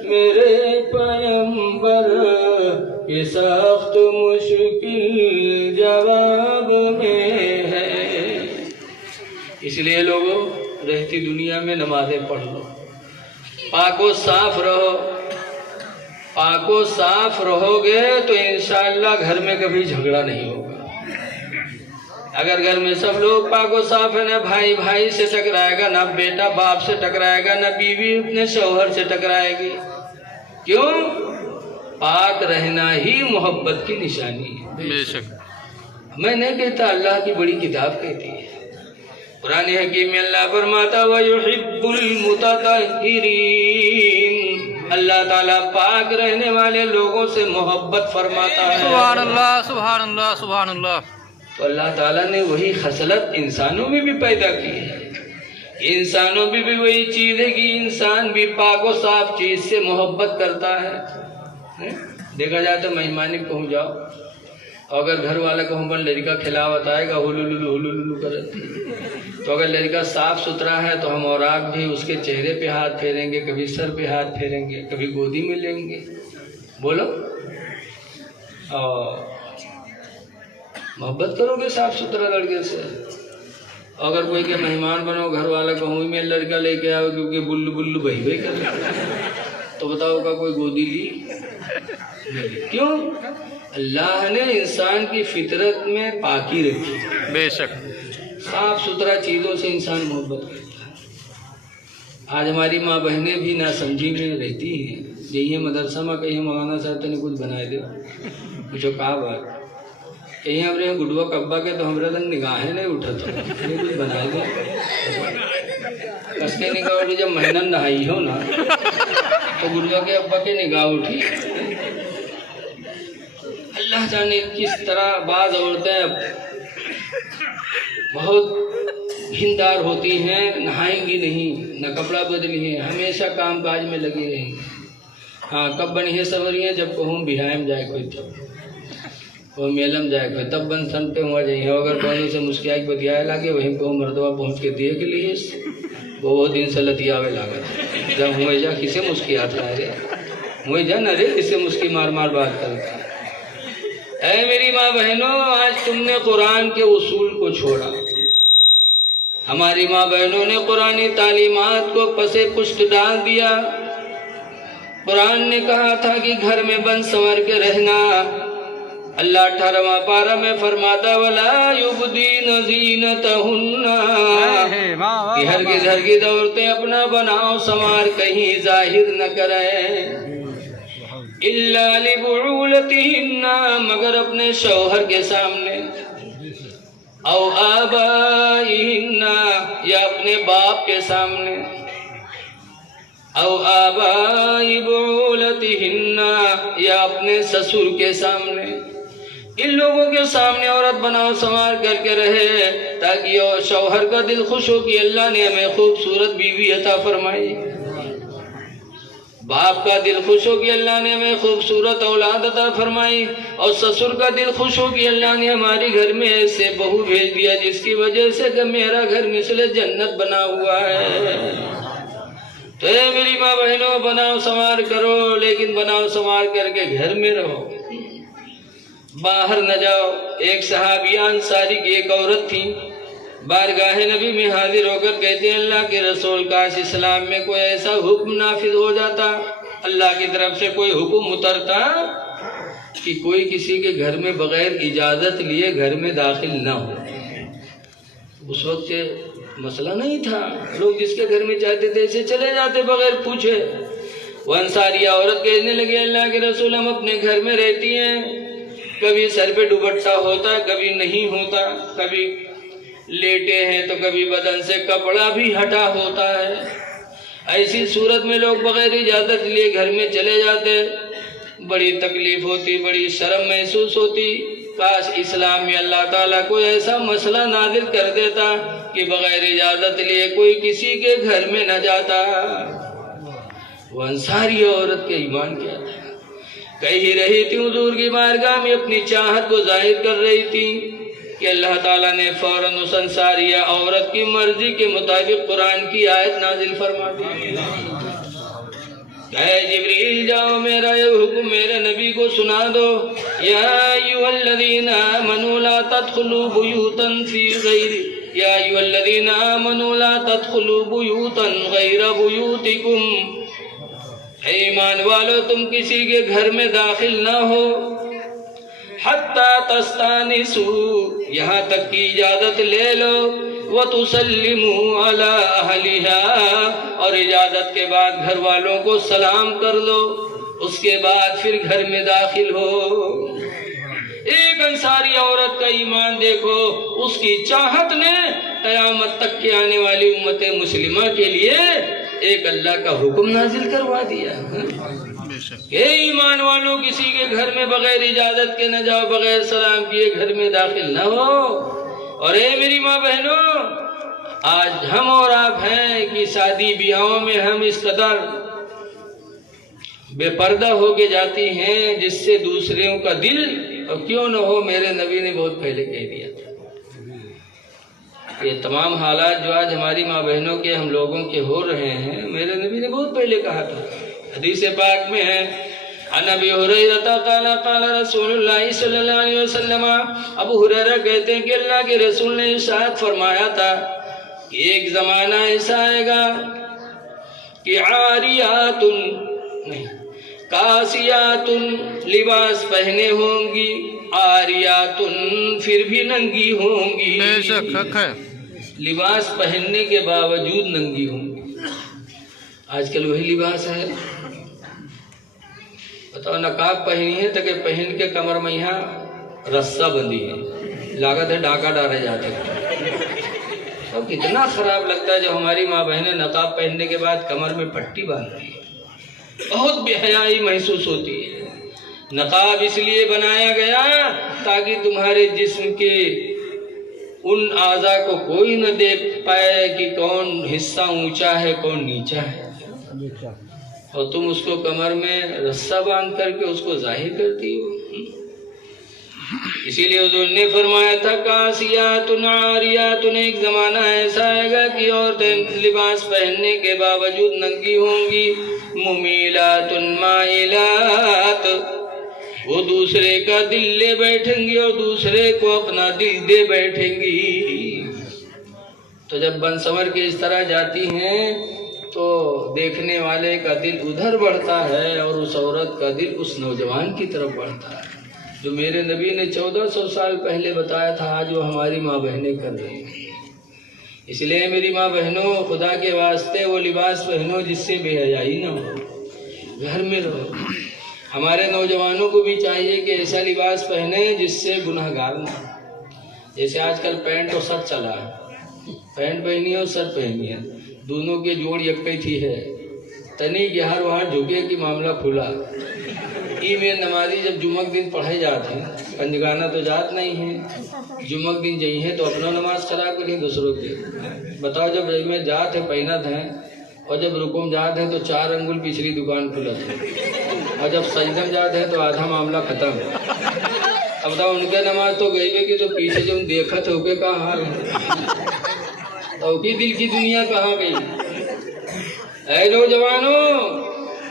میرے پیمبر یہ سخت مشکل جواب میں ہے اس لیے لوگوں رہتی دنیا میں نمازیں پڑھ لو پاک و صاف رہو پاک و صاف رہو گے تو انشاءاللہ گھر میں کبھی جھگڑا نہیں ہوگا اگر گھر میں سب لوگ پاک و صاف ہے نہ بھائی بھائی سے ٹکرائے گا نہ بیٹا باپ سے ٹکرائے گا نہ بیوی اپنے شوہر سے ٹکرائے گی کیوں پاک رہنا ہی محبت کی نشانی ہے بے شک میں نہیں کہتا اللہ کی بڑی کتاب کہتی ہے قرآن حکیم میں اللہ فرماتا وَيُحِبُّ الْمُتَطَهِّرِينَ، اللہ تعالیٰ پاک رہنے والے لوگوں سے محبت فرماتا ہے۔ سبحان اللہ سبحان اللہ سبحان اللہ۔ تو اللہ تعالیٰ نے وہی خصلت انسانوں میں بھی پیدا کی ہے۔ انسانوں میں بھی وہی چیز ہے کہ انسان بھی پاک و صاف چیز سے محبت کرتا ہے۔ دیکھا جائے تو مہمانی پہنچ جاؤ، اگر گھر والا کو ہم لڑکا کھلاوت آئے گا ہلو کرے، تو اگر لڑکا صاف ستھرا ہے تو ہم اوراق بھی اس کے چہرے پہ ہاتھ پھیریں گے، کبھی سر پہ ہاتھ پھیریں گے، کبھی گودی میں لیں گے، بولو، اور محبت کرو گے صاف ستھرا لڑکے سے۔ اگر کوئی کے مہمان بنو، گھر والا کہوں میں لڑکا لے کے آؤ کیونکہ بلو بلو بہی بہی کر تو بتاؤ کا کوئی گودی لی؟ کیوں؟ اللہ نے انسان کی فطرت میں پاکی رکھی، بے شک صاف ستھرا چیزوں سے انسان محبت کرتا ہے۔ آج ہماری ماں بہنیں بھی ناسمجھی میں رہتی ہیں، یہی مدرسہ میں کہیں مولانا صاحب نے کچھ بنائے دے، کچھ کہا بات کہیں ہمارے گڈوا کبا کے تو ہمارے تک نگاہیں نہیں اٹھا تو کچھ بنائے دے، کس کے نگاہ اٹھی جب محنت نہائی ہو نا تو گڈوا کے ابا کے نگاہ اٹھی۔ اللہ جانے کس طرح بعض عورتیں بہت ہندار ہوتی ہیں، نہائیں گی نہیں، نہ کپڑا بدلی ہیں، ہمیشہ کام کاج میں لگی رہیں گی۔ ہاں کب بنی ہے سوری ہیں جب کہوں بہائم جائے کوئی تب، وہ میلم جائے کوئی تب بن سن پہ ہوا جائیں، اگر بہنوں سے مسکیا بتیا لگے وہیں کہوں مردوا پہنچ کے دیکھ لیے وہ دن سے لتیاوے لاگا جب ہوئے جا کسے مسکیات لائے رے ہوئے جا نہ رے کسے مسکی مار مار بات کرتا۔ اے میری ماں بہنوں، آج تم نے قرآن کے اصول کو چھوڑا، ہماری ماں بہنوں نے قرآنی تعلیمات کو پسے پشت ڈال دیا۔ قرآن نے کہا تھا کہ گھر میں بن سنور کے رہنا، اللہ 18واں پارہ میں فرماتا وَلَا يُبْدِينَ زِينَتَهُنَّ، کہ ہرگز عورتیں اپنا بناؤ سنوار کہیں ظاہر نہ کریں، إِلَّا لِبُعُولَتِهِنَّ، مگر اپنے شوہر کے سامنے، او آبائهن، یا اپنے باپ کے سامنے، او آبائی بعولتهن، یا اپنے سسر کے سامنے، ان لوگوں کے سامنے عورت بناؤ سنوار کر کے رہے تاکہ شوہر کا دل خوش ہو کہ اللہ نے ہمیں خوبصورت بیوی عطا فرمائی، باپ کا دل خوش ہو کہ اللہ نے ہمیں خوبصورت اولاد عطا فرمائی، اور سسر کا دل خوش ہو کہ اللہ نے ہمارے گھر میں ایسے بہو بھیج دیا جس کی وجہ سے کہ میرا گھر مثل جنت بنا ہوا ہے۔ تو اے میری ماں بہنوں، بناؤ سنوار کرو، لیکن بناؤ سنوار کر کے گھر میں رہو، باہر نہ جاؤ۔ ایک صحابیہ انصاری کی ایک عورت تھی، بارگاہ نبی میں حاضر ہو کر کہتے ہیں اللہ کے رسول، کاش اسلام میں کوئی ایسا حکم نافذ ہو جاتا، اللہ کی طرف سے کوئی حکم اترتا کہ کوئی کسی کے گھر میں بغیر اجازت لیے گھر میں داخل نہ ہو۔ اس وقت مسئلہ نہیں تھا، لوگ جس کے گھر میں چاہتے تھے اسے چلے جاتے بغیر پوچھے۔ وہ انصاریہ عورت کہنے لگے اللہ کے رسول، ہم اپنے گھر میں رہتی ہیں، کبھی سر پہ دوپٹہ ہوتا ہے کبھی نہیں ہوتا، کبھی لیٹے ہیں تو کبھی بدن سے کپڑا بھی ہٹا ہوتا ہے، ایسی صورت میں لوگ بغیر اجازت لیے گھر میں چلے جاتے، بڑی تکلیف ہوتی، بڑی شرم محسوس ہوتی۔ کاش اسلام میں اللہ تعالیٰ کوئی ایسا مسئلہ نازل کر دیتا کہ بغیر اجازت لیے کوئی کسی کے گھر میں نہ جاتا۔ وہ انصاری عورت کے ایمان کیا تھا، کہی رہی تھی حضور کی بارگاہ میں اپنی چاہت کو ظاہر کر رہی تھی کہ اللہ تعالیٰ نے فوراً اس انصاریہ عورت کی مرضی کے مطابق قرآن کی آیت نازل فرما دی، اے جبریل جاؤ میرا یہ حکم میرے نبی کو سنا دو، یا ایھا الذین آمنوا لا تدخلوا بیوتا یا ایھا الذین آمنوا لا تدخلوا بیوتا غیر بیوتکم، اے ایمان والو تم کسی کے گھر میں داخل نہ ہو، حتی تستانسوا، یہاں تک کی اجازت لے لو، وَتُسَلِّمُوا عَلَىٰ أَهْلِهَا، اور اجازت کے بعد گھر والوں کو سلام کر لو، اس کے بعد پھر گھر میں داخل ہو۔ ایک انصاری عورت کا ایمان دیکھو، اس کی چاہت نے قیامت تک کے آنے والی امت مسلمہ کے لیے ایک اللہ کا حکم نازل کروا دیا کہ ایمان والوں کسی کے گھر میں بغیر اجازت کے نہ جاؤ، بغیر سلام کیے گھر میں داخل نہ ہو۔ اور اے میری ماں بہنوں، آج ہم اور آپ ہیں کہ شادی بیاہوں میں ہم اس قدر بے پردہ ہو کے جاتی ہیں جس سے دوسروں کا دل، اور کیوں نہ ہو، میرے نبی نے بہت پہلے کہہ دیا تھا یہ تمام حالات جو آج ہماری ماں بہنوں کے ہم لوگوں کے ہو رہے ہیں، میرے نبی نے بہت پہلے کہا تھا۔ حدیث پاک میں ہے عن ابی ہریرہ قال قال رسول اللہ صلی اللہ علیہ وسلم، ابو ہریرہ کہتے ہیں کہ اللہ کے رسول نے ارشاد فرمایا تھا کہ ایک زمانہ ایسا آئے گا کہ عاریات نہیں کاسیات لباس پہنے ہوں گی، عاریات پھر بھی ننگی ہوں گی، بے شک حق ہے، لباس پہننے کے باوجود ننگی ہوں گی۔ آج کل وہی لباس ہے، بتاؤ نقاب پہنی ہے تاکہ پہن کے کمر میں یہاں رسہ بندھی ہے، لاگت ہے ڈاکہ ڈالے جاتے ہیں۔ تو کتنا خراب لگتا ہے جب ہماری ماں بہنیں نقاب پہننے کے بعد کمر میں پٹی باندھ رہی ہے، بہت بے حیائی محسوس ہوتی ہے۔ نقاب اس لیے بنایا گیا تاکہ تمہارے جسم کے ان اعضاء کو کوئی نہ دیکھ پائے کہ کون حصہ اونچا ہے کون نیچا ہے، اور تم اس کو کمر میں رسہ باندھ کر کے اس کو ظاہر کرتی ہو۔ اسی لیے حضور نے فرمایا تھا کاسیات عاریات، ایک زمانہ ایسا آئے گا کہ عورتیں لباس پہننے کے باوجود ننگی ہوں گی، ممیلات مائلات، وہ دوسرے کا دل لے بیٹھیں گی اور دوسرے کو اپنا دل دے بیٹھیں گی۔ تو جب بن سنور کے اس طرح جاتی ہیں تو دیکھنے والے کا دل ادھر بڑھتا ہے اور اس عورت کا دل اس نوجوان کی طرف بڑھتا ہے جو میرے نبی نے 1400 سال پہلے بتایا تھا، آج وہ ہماری ماں بہنیں کر رہی ہیں۔ اس لیے میری ماں بہنوں، خدا کے واسطے وہ لباس پہنو جس سے بے حیائی نہ ہو، گھر میں رہو۔ ہمارے نوجوانوں کو بھی چاہیے کہ ایسا لباس پہنے جس سے گناہ گار نہ ہو۔ جیسے آج کل پینٹ اور شرٹ چلا ہے، پینٹ پہنی ہے اور شرٹ پہنی ہے، دونوں کے جوڑ یکے تھی ہے، تنی کے ہر وہاں جھکے کی معاملہ کھلا۔ ای میں نمازی جب جمعہ دن پڑھے جاتے ہیں، پنجگانہ تو جات نہیں ہے، جمعہ دن جئی ہیں تو اپنا نماز خراب کریں دوسروں کے۔ بتاؤ جب میں جات ہے پہنت ہیں اور جب رکوع جات ہے تو 4 انگل پچھلی دکان کھلت ہے، اور جب سجدہ جات ہے تو آدھا معاملہ ختم ہے۔ اب بتاؤ ان کے نماز تو گئی ہوئے کہ تو پیچھے جب دیکھا تو کے کہاں حال ہے، تو کی دل کی دنیا کہاں گئی؟ اے نوجوانوں،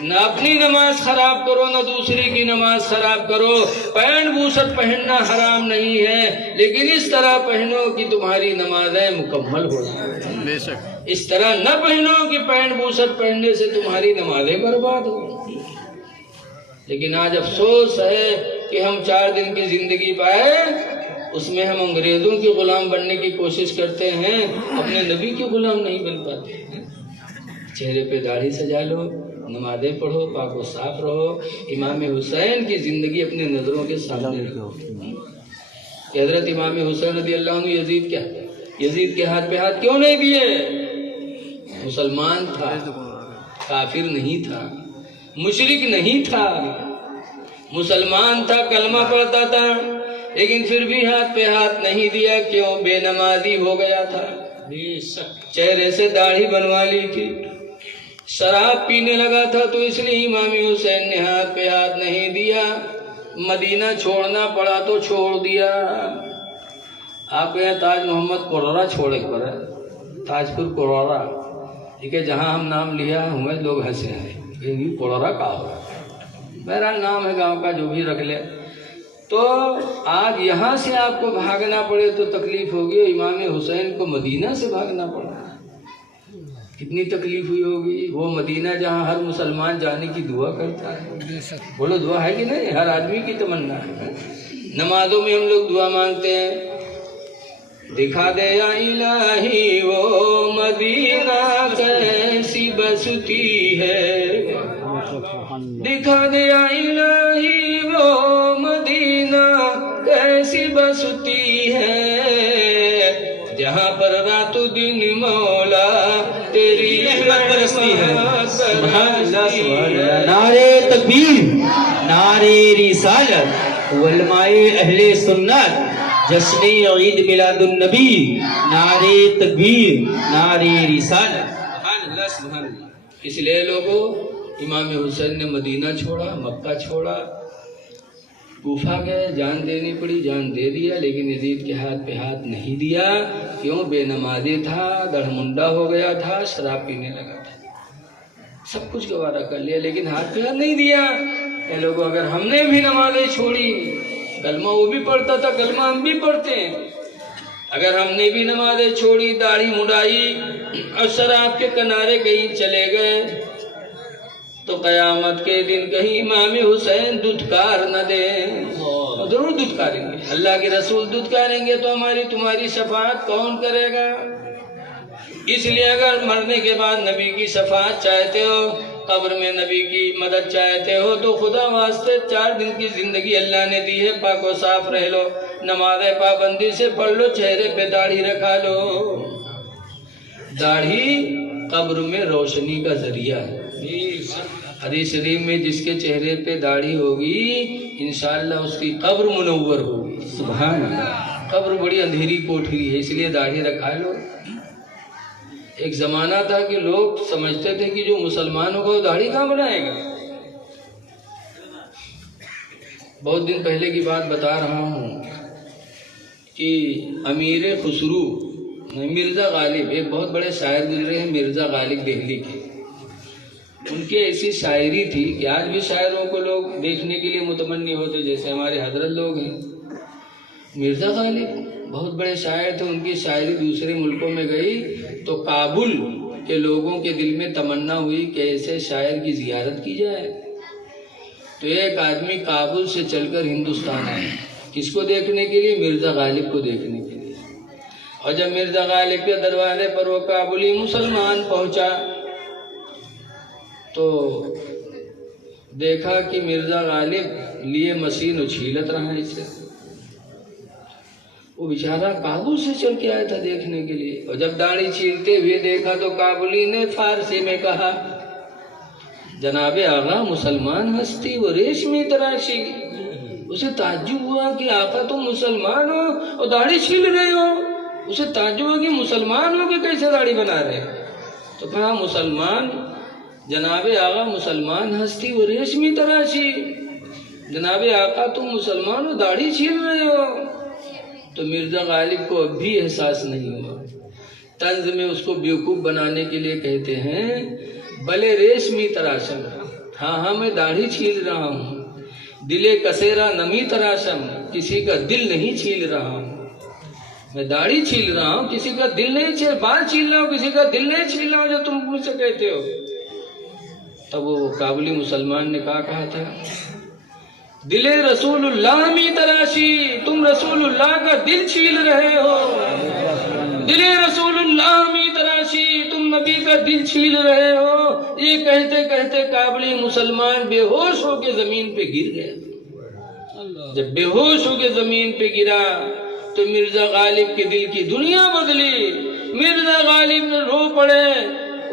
نہ اپنی نماز خراب کرو نہ دوسری کی نماز خراب کرو۔ پینٹ بوسٹ پہننا حرام نہیں ہے، لیکن اس طرح پہنو کہ تمہاری نمازیں مکمل ہو جائیں۔ بے شک اس طرح نہ پہنو کہ پینٹ بوسٹ پہننے سے تمہاری نمازیں برباد ہو۔ لیکن آج افسوس ہے کہ ہم 4 دن کی زندگی پائے، اس میں ہم انگریزوں کے غلام بننے کی کوشش کرتے ہیں، اپنے نبی کے غلام نہیں بن پاتے ہیں۔ چہرے پہ داڑھی سجا لو، نمازیں پڑھو، پاک و صاف رہو، امام حسین کی زندگی اپنے نظروں کے سامنے رکھو کہ حضرت امام حسین رضی اللہ عنہ یزید کے ہاتھ پہ ہاتھ کیوں نہیں دیے؟ مسلمان تھا، کافر نہیں تھا، مشرک نہیں تھا، مسلمان تھا، کلمہ پڑھتا تھا، لیکن پھر بھی ہاتھ پہ ہاتھ نہیں دیا۔ کیوں؟ بے نمازی ہو گیا تھا، چہرے سے داڑھی بنوا لی تھی، شراب پینے لگا تھا، تو اس لیے امام حسین نے ہاتھ پہ ہاتھ نہیں دیا۔ مدینہ چھوڑنا پڑا تو چھوڑ دیا۔ آپ کے یہاں تاج محمد قرارہ چھوڑے پر ہے، تاج پور قرارہ، ٹھیک ہے، جہاں ہم نام لیا ہمیں لوگ ہنسے ہیں، یہ قرارہ کہا ہوا، بہرحال نام ہے گاؤں کا، جو بھی رکھ لے۔ تو آج یہاں سے آپ کو بھاگنا پڑے تو تکلیف ہوگی، امام حسین کو مدینہ سے بھاگنا پڑا، کتنی تکلیف ہوئی ہوگی۔ وہ مدینہ جہاں ہر مسلمان جانے کی دعا کرتا ہے، بولو دعا ہے کہ نہیں؟ ہر آدمی کی تمنا ہے۔ نمازوں میں ہم لوگ دعا مانگتے ہیں، دکھا دے یا الہی وہ مدینہ کیسی بستی ہے، دکھا دے یا الہی وہ مدینہ کیسی بستی ہے، جہاں پر رات بن مولا تیری رحمت برستی ہے۔ سبحان اللہ سبحان اللہ۔ نعرے تکبیر، نعرے رسالت، علماء اہل سنت، جشن عید میلاد النبی، نعرے تکبیر، نعرے رسالت۔ سبحان اللہ سبحان اللہ۔ اس لیے لوگوں، امام حسین نے مدینہ چھوڑا، مکہ چھوڑا، کوفہ گئے، جان دینی پڑی، جان دے دیا، لیکن یزید کے ہاتھ پہ ہاتھ نہیں دیا۔ کیوں؟ بے نمازی تھا، گڑھ منڈا ہو گیا تھا، شراب پینے لگا تھا، سب کچھ گوارا کر لیا لیکن ہاتھ پہ ہاتھ نہیں دیا۔ اے لوگوں، اگر ہم نے بھی نمازیں چھوڑی، کلمہ وہ بھی پڑھتا تھا، کلمہ ہم بھی پڑھتے ہیں، اگر ہم نے بھی نمازیں چھوڑی، داڑھی مڈائی اور شراب کے کنارے کہیں چلے گئے تو قیامت کے دن کہیں امام حسین دھتکار نہ دیں۔ ضرور دھتکاریں گے، اللہ کے رسول دھتکاریں گے تو ہماری تمہاری شفاعت کون کرے گا؟ اس لیے اگر مرنے کے بعد نبی کی شفاعت چاہتے ہو، قبر میں نبی کی مدد چاہتے ہو تو خدا واسطے 4 دن کی زندگی اللہ نے دی ہے، پاک و صاف رہ لو، نماز پابندی سے پڑھ لو، چہرے پہ داڑھی رکھا لو۔ داڑھی قبر میں روشنی کا ذریعہ ہے۔ حدیث شریف میں جس کے چہرے پہ داڑھی ہوگی انشاءاللہ اس کی قبر منور ہوگی۔ سبحان اللہ۔ قبر بڑی اندھیری کوٹھری ہے، اس لیے داڑھی رکھا لو۔ ایک زمانہ تھا کہ لوگ سمجھتے تھے کہ جو مسلمان ہوگا وہ داڑھی کہاں بنائے گا۔ بہت دن پہلے کی بات بتا رہا ہوں کہ امیر خسرو مرزا غالب، ایک بہت بڑے شاعر گزرے ہیں مرزا غالب دہلی کے، ان کی ایسی شاعری تھی کہ آج بھی شاعروں کو لوگ دیکھنے کے لیے متمنی ہوتے، جیسے ہمارے حضرت لوگ ہیں۔ مرزا غالب بہت بڑے شاعر تھے، ان کی شاعری دوسرے ملکوں میں گئی تو کابل کے لوگوں کے دل میں تمنا ہوئی کہ ایسے شاعر کی زیارت کی جائے، تو ایک آدمی کابل سے چل کر ہندوستان آئے، کس کو دیکھنے کے لیے؟ مرزا غالب کو دیکھنے کے لیے۔ اور جب مرزا غالب کے دروازے پر وہ کابلی مسلمان پہنچا تو دیکھا کہ مرزا غالب لیے مسین اچھیلت رہا ہے اسے، وہ بیچارہ کابل سے چل کے آیا تھا دیکھنے کے لیے، اور جب داڑھی چھیلتے ہوئے دیکھا تو کابلی نے فارسی میں کہا، جناب آقا مسلمان ہستی وہ ریشمی تراشی۔ اسے تعجب ہوا کہ آقا تم مسلمان ہو اور داڑھی چھیل رہے ہو، اسے تعجب ہوا کہ مسلمان ہو کہ کیسے داڑھی بنا رہے ہیں، تو کہا مسلمان، جناب آقا مسلمان ہستی وہ ریشمی تراشی، جناب آقا تم مسلمان ہو داڑھی چھیل رہے ہو۔ تو مرزا غالب کو اب بھی احساس نہیں ہوا، طنز میں اس کو بیوقوف بنانے کے لیے کہتے ہیں، بلے ریشمی تراشم، ہاں میں داڑھی چھیل رہا ہوں، دلے کسیرا نمی تراشم، کسی کا دل نہیں چھیل رہا ہوں، میں داڑھی چھیل رہا ہوں، کسی کا دل نہیں چھیل، بال چھیل رہا ہوں، کسی کا دل نہیں چھیل رہا ہوں جو تم مجھ سے کہتے ہو۔ تب وہ کابلی مسلمان نے کہا تھا، دل رسول اللہ می تراشی، تم رسول اللہ کا دل چھیل رہے ہو، دل رسول اللہ می تراشی، تم نبی کا دل چھیل رہے ہو۔ یہ کہتے کہتے کابلی مسلمان بے ہوش ہو کے زمین پہ گر گیا۔ جب بے ہوش ہو کے زمین پہ گرا تو مرزا غالب کے دل کی دنیا بدلی، مرزا غالب نے رو پڑے،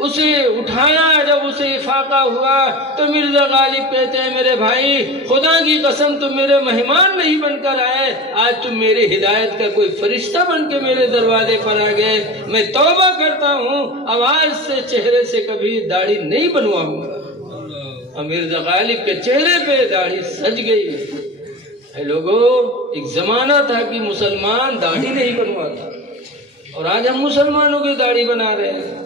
اسے اٹھایا، جب اسے افاقہ ہوا تو مرزا غالب کہتے ہیں، میرے بھائی خدا کی قسم تم میرے مہمان نہیں بن کر آئے، آج تم میرے ہدایت کا کوئی فرشتہ بن کے میرے دروازے پر آ گئے، میں توبہ کرتا ہوں اب آج سے چہرے سے کبھی داڑھی نہیں بنواؤں گا۔ اور مرزا غالب کے چہرے پہ داڑھی سج گئی۔ اے لوگوں، ایک زمانہ تھا کہ مسلمان داڑھی نہیں بنواتا، اور آج ہم مسلمانوں کی داڑھی بنا رہے ہیں۔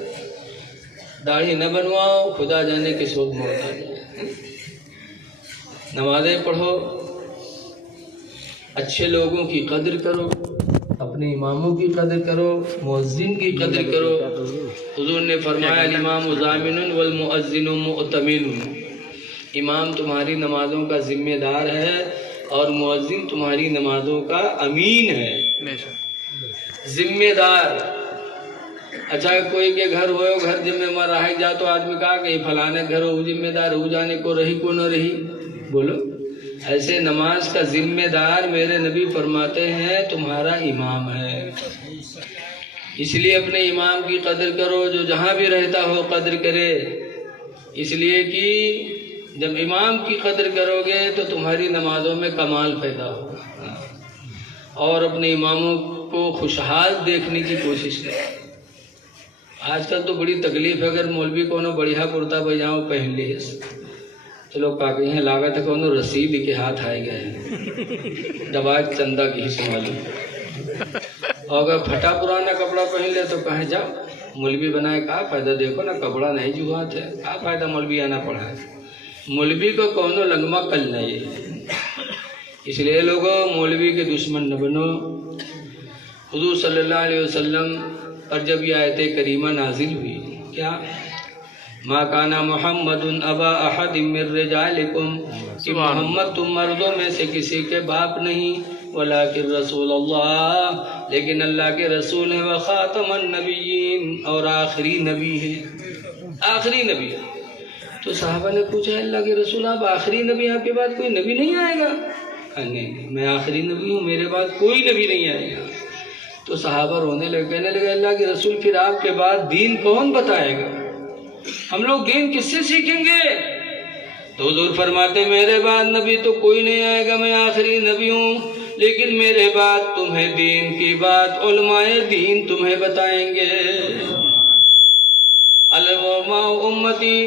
داڑھی نہ بنواؤ، خدا جانے کس وقت موت آ جائے۔ نمازیں پڑھو، اچھے لوگوں کی قدر کرو، اپنے اماموں کی قدر کرو، مؤذن کی قدر کرو۔ حضور نے فرمایا، الامام ضامن والمؤذن مؤتمن، امام تمہاری نمازوں کا ذمہ دار ہے اور مؤذن تمہاری نمازوں کا امین ہے، ذمہ دار۔ اچھا کوئی کے گھر ہوئے ہو، گھر ذمہ میں رہ جا تو آدمی کہا کہ فلانے گھر ہو ذمہ دار ہو جانے کو رہی کو نہ رہی، بولو۔ ایسے نماز کا ذمہ دار میرے نبی فرماتے ہیں تمہارا امام ہے۔ اس لیے اپنے امام کی قدر کرو، جو جہاں بھی رہتا ہو قدر کرے، اس لیے کہ جب امام کی قدر کرو گے تو تمہاری نمازوں میں کمال پیدا ہوگا، اور اپنے اماموں کو خوشحال دیکھنے کی کوشش کرو۔ آج کل تو بڑی تکلیف ہے، اگر مولوی کو بڑھیا کرتا پائجامہ پہن لیے چلو کاغذ ہیں لاگت کو رسید کے ہاتھ آئے گئے دبا چندہ کی حصہ معلوم، اور اگر پھٹا پرانا کپڑا پہن لے تو کہیں جاؤ مولوی بنائے، کہا فائدہ، دیکھو نا کپڑا نہیں جو ہاتھ ہے، کہا فائدہ مولوی آنا پڑا ہے، مولوی کو کونو لنگما کل نہیں۔ اس لیے لوگوں مولوی کے دشمن نہ بنو۔ حضور صلی اللہ علیہ وسلم پر جب یہ آیت کریمہ نازل ہوئی، کیا ما کانا محمد ابا احد من رجالکم، کہ محمد تم مردوں میں سے کسی کے باپ نہیں، ولکن رسول اللہ، لیکن اللہ کے رسول ہیں، وخاتم النبیین، اور آخری نبی ہے، آخری نبی ہے۔ تو صحابہ نے پوچھا اللہ کے رسول آپ آخری نبی، آپ کے بعد کوئی نبی نہیں آئے گا؟ نہیں، میں آخری نبی ہوں، میرے بعد کوئی نبی نہیں آئے گا۔ تو صحابہ رونے لگے، کہنے لگے اللہ کے رسول پھر آپ کے بعد دین کون بتائے گا؟ ہم لوگ دین کس سے سیکھیں گے؟ تو حضور فرماتے میرے بعد نبی تو کوئی نہیں آئے گا، میں آخری نبی ہوں، لیکن میرے بعد تمہیں دین کی بات علماء دین تمہیں بتائیں گے۔ علماء امتی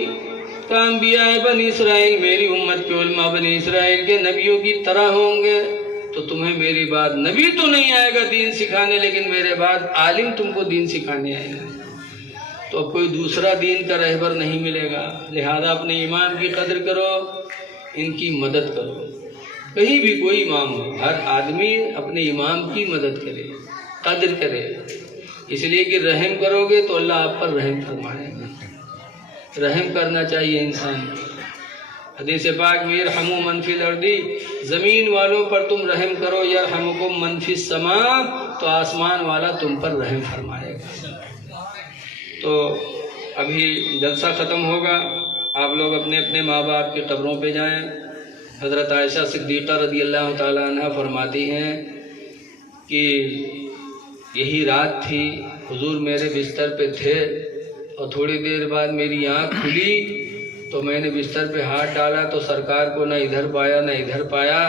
کا انبیاء بنی اسرائیل، میری امت کے علماء بنی اسرائیل کے نبیوں کی طرح ہوں گے، تو تمہیں میری بات نبی تو نہیں آئے گا دین سکھانے، لیکن میرے بعد عالم تم کو دین سکھانے آئے گا۔ تو اب کوئی دوسرا دین کا رہبر نہیں ملے گا، لہذا اپنے امام کی قدر کرو، ان کی مدد کرو۔ کہیں بھی کوئی امام ہو، ہر آدمی اپنے امام کی مدد کرے، قدر کرے، اس لیے کہ رحم کرو گے تو اللہ آپ پر رحم فرمائے گا۔ رحم کرنا چاہیے انسان کو۔ حدیث پاک میں یرحموا من فی الارض، زمین والوں پر تم رحم کرو، یرحمکم من فی السماء، تو آسمان والا تم پر رحم فرمائے گا۔ تو ابھی جلسہ ختم ہوگا، آپ لوگ اپنے اپنے ماں باپ کی قبروں پہ جائیں۔ حضرت عائشہ صدیقہ رضی اللہ تعالیٰ عنہ فرماتی ہیں کہ یہی رات تھی، حضور میرے بستر پہ تھے، اور تھوڑی دیر بعد میری آنکھ کھلی تو میں نے بستر پہ ہاتھ ڈالا تو سرکار کو نہ ادھر پایا نہ ادھر پایا۔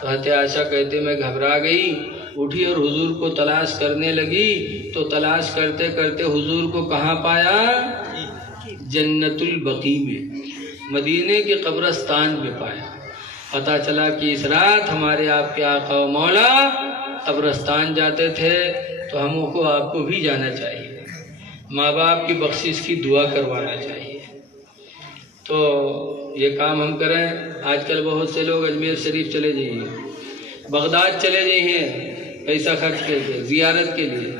تو حضرت عائشہ کہتے میں گھبرا گئی، اٹھی اور حضور کو تلاش کرنے لگی، تو تلاش کرتے کرتے حضور کو کہاں پایا؟ جنت البقیع میں، مدینے کے قبرستان پہ پایا۔ پتہ چلا کہ اس رات ہمارے آپ کے آقا و مولا قبرستان جاتے تھے، تو ہم کو آپ کو بھی جانا چاہیے، ماں باپ کی بخشش کی دعا کروانا چاہیے۔ تو یہ کام ہم کریں۔ آج کل بہت سے لوگ اجمیر شریف چلے جائیں، بغداد چلے جائیں پیسہ خرچ کر کے زیارت کے لیے۔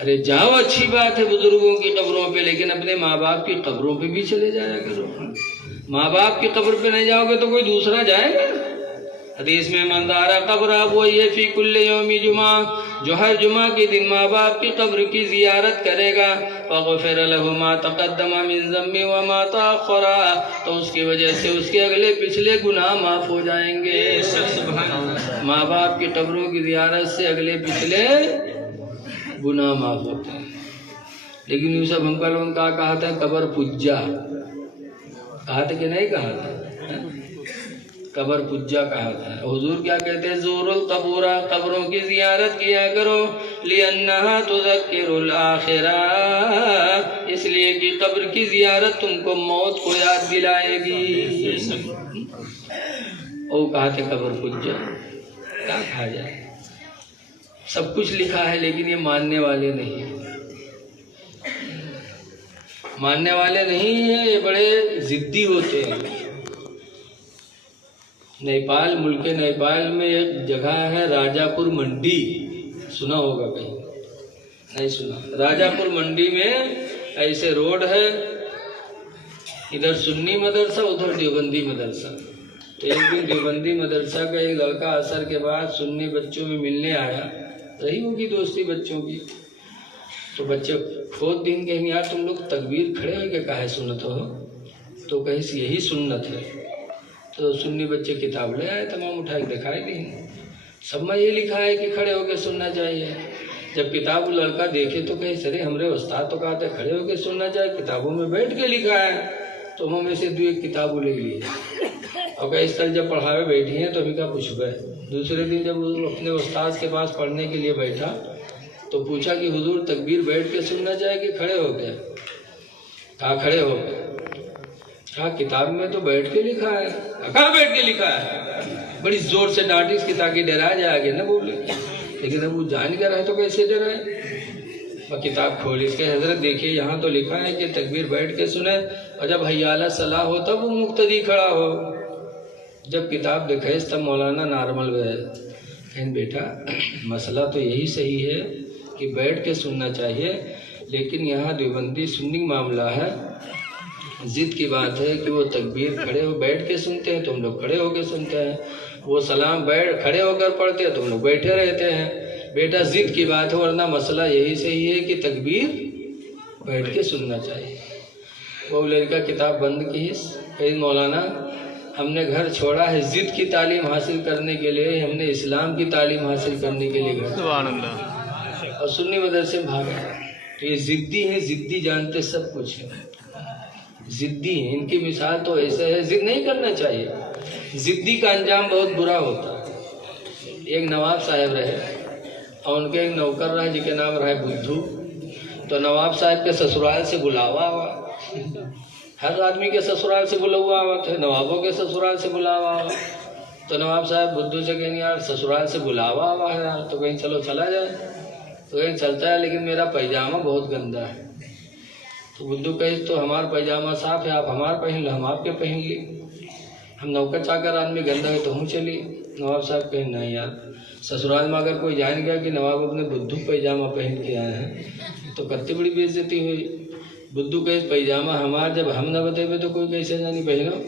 ارے جاؤ، اچھی بات ہے بزرگوں کی قبروں پہ، لیکن اپنے ماں باپ کی قبروں پہ بھی چلے جایا کرو۔ ماں باپ کی قبر پہ نہیں جاؤ گے تو کوئی دوسرا جائے گا؟ حدیث میں من زار قبر ابویہ فی کل یوم جمعہ، جو ہر جمعہ کے دن ماں باپ کی قبر کی زیارت کرے گا، فغفر له ما تقدم من ذنب وما تاخر، تو اس کی وجہ سے اس کے اگلے پچھلے گناہ معاف ہو جائیں گے۔ ماں باپ کی قبروں کی زیارت سے اگلے پچھلے گناہ معاف ہوتے ہیں۔ لیکن یوسف ہم کا لوگوں کا کہا تھا قبر پجا، کہا تھا کہ نہیں کہا تھا؟ قبر پجا کہا تھا۔ حضور کیا کہتے ہیں؟ زور القبور، قبروں کی زیارت کیا کرو، لِأَنَّهَا تُذَكِّرُ الْآخِرَةَ، اس لیے کہ قبر کی زیارت تم کو موت کو یاد دلائے گی۔ او کہا تھا قبر پجا، کیا کہا جائے؟ سب کچھ لکھا ہے لیکن یہ ماننے والے نہیں ہیں، ماننے والے نہیں ہیں، یہ بڑے ضدی ہوتے ہیں۔ نیپال، ملک نیپال میں ایک جگہ ہے راجہ پور منڈی، سنا ہوگا کہیں؟ نہیں سنا؟ راجہ پور منڈی میں ایسے روڈ ہے، ادھر سنی مدرسہ ادھر دیوبندی مدرسہ۔ تو ایک دن دیوبندی مدرسہ کا ایک لڑکا عصر کے بعد سنی بچوں میں ملنے آیا، رہی ہوگی دوستی بچوں کی، تو بچے خود دن کہیں یار تم لوگ تکبیر کھڑے ہو کے کہے سنت ہو؟ تو کہیں یہی سنت ہے۔ تو سنی بچے کتاب لے آئے، تمام اٹھا کے دکھائی دی، سب میں یہ لکھا ہے کہ کھڑے ہو کے سننا چاہیے۔ جب کتاب لڑکا دیکھے تو کہیں سرے ہمارے استاد تو کہا تھا کھڑے ہو کے سننا چاہے، کتابوں میں بیٹھ کے لکھا ہے، تو ہم میں سے دو ایک کتاب لے لیے اور کہ اس طرح جب پڑھاوے بیٹھی ہیں تو ابھی کا پوچھ گئے۔ دوسرے دن جب وہ اپنے استاد کے پاس پڑھنے کے لیے بیٹھا تو پوچھا کہ حضور تکبیر بیٹھ کے سننا چاہے کہ کھڑے ہو کے؟ کہا کھڑے ہو کے۔ کہا کتاب میں تو بیٹھ کے لکھا ہے۔ کہاں بیٹھ کے لکھا ہے؟ بڑی زور سے ڈانٹی اس کی تاکہ ڈرا جائے آگے نہ بولے، لیکن اب وہ جان کر ہے تو کیسے ڈرائے؟ اور کتاب کھولی، اس کے حضرت دیکھیے یہاں تو لکھا ہے کہ تکبیر بیٹھ کے سنیں، اور جب حی علی الصلاۃ ہو تب وہ مقتدی کھڑا ہو۔ جب کتاب دیکھے تب مولانا نارمل گئے، کہیں بیٹا مسئلہ تو یہی صحیح ہے کہ بیٹھ کے سننا چاہیے، لیکن یہاں دیوبندی سنی معاملہ ہے، ضد کی بات ہے کہ وہ تکبیر کھڑے ہو بیٹھ کے سنتے ہیں تو ہم لوگ کھڑے ہو کے سنتے ہیں، وہ سلام کھڑے ہو کر پڑھتے ہیں تو ہم لوگ بیٹھے رہتے ہیں۔ بیٹا ضد کی بات ہے، ورنہ مسئلہ یہی صحیح ہے کہ تکبیر بیٹھ کے سننا چاہیے۔ وہ لڑکا کتاب بند کی، کہیں مولانا ہم نے گھر چھوڑا ہے ضد کی تعلیم حاصل کرنے کے لیے، ہم نے اسلام کی تعلیم حاصل کرنے کے لیے گھر سبحان اللہ۔ اور سنی مدرسے میں بھاگا۔ تو یہ ضدی ہیں، ضدی جانتے سب کچھ ہے، ضدی ہیں، ان کی مثال تو ایسے ہے، ضد نہیں کرنا چاہیے، ضدی کا انجام بہت برا ہوتا ہے۔ ایک نواب صاحب رہے اور ان کے ایک نوکر رہا جن کے نام رہا بدھو۔ تو نواب صاحب کے سسرال سے بلاوا ہوا، ہر آدمی کے سسرال سے بلاوا ہوا تھا، نوابوں کے سسرال سے بلاوا ہوا۔ تو نواب صاحب بدھو سے کہیں یار سسرال سے بلاوا ہوا ہے یار، تو کہیں چلو چلا جائے، تو کہیں چلتا ہے لیکن میرا پیجامہ بہت گندا ہے۔ تو بدھو کہے تو ہمارا پیجامہ صاف ہے، آپ ہمارا پہن لو، ہم آپ کے پہن لی، ہم نوکر چاکر آدمی گندا ہے تو ہم چلی۔ نواب صاحب کہیں نہیں یار، سسرال میں اگر کوئی جان گیا کہ نواب اپنے بدھو پیجامہ پہن کے آئے ہیں تو کتنی بڑی بے عزتی ہوئی۔ بدھو کہے پیجامہ ہمارا جب ہم نہ بتائے تو کوئی کیسے جانی پہنو،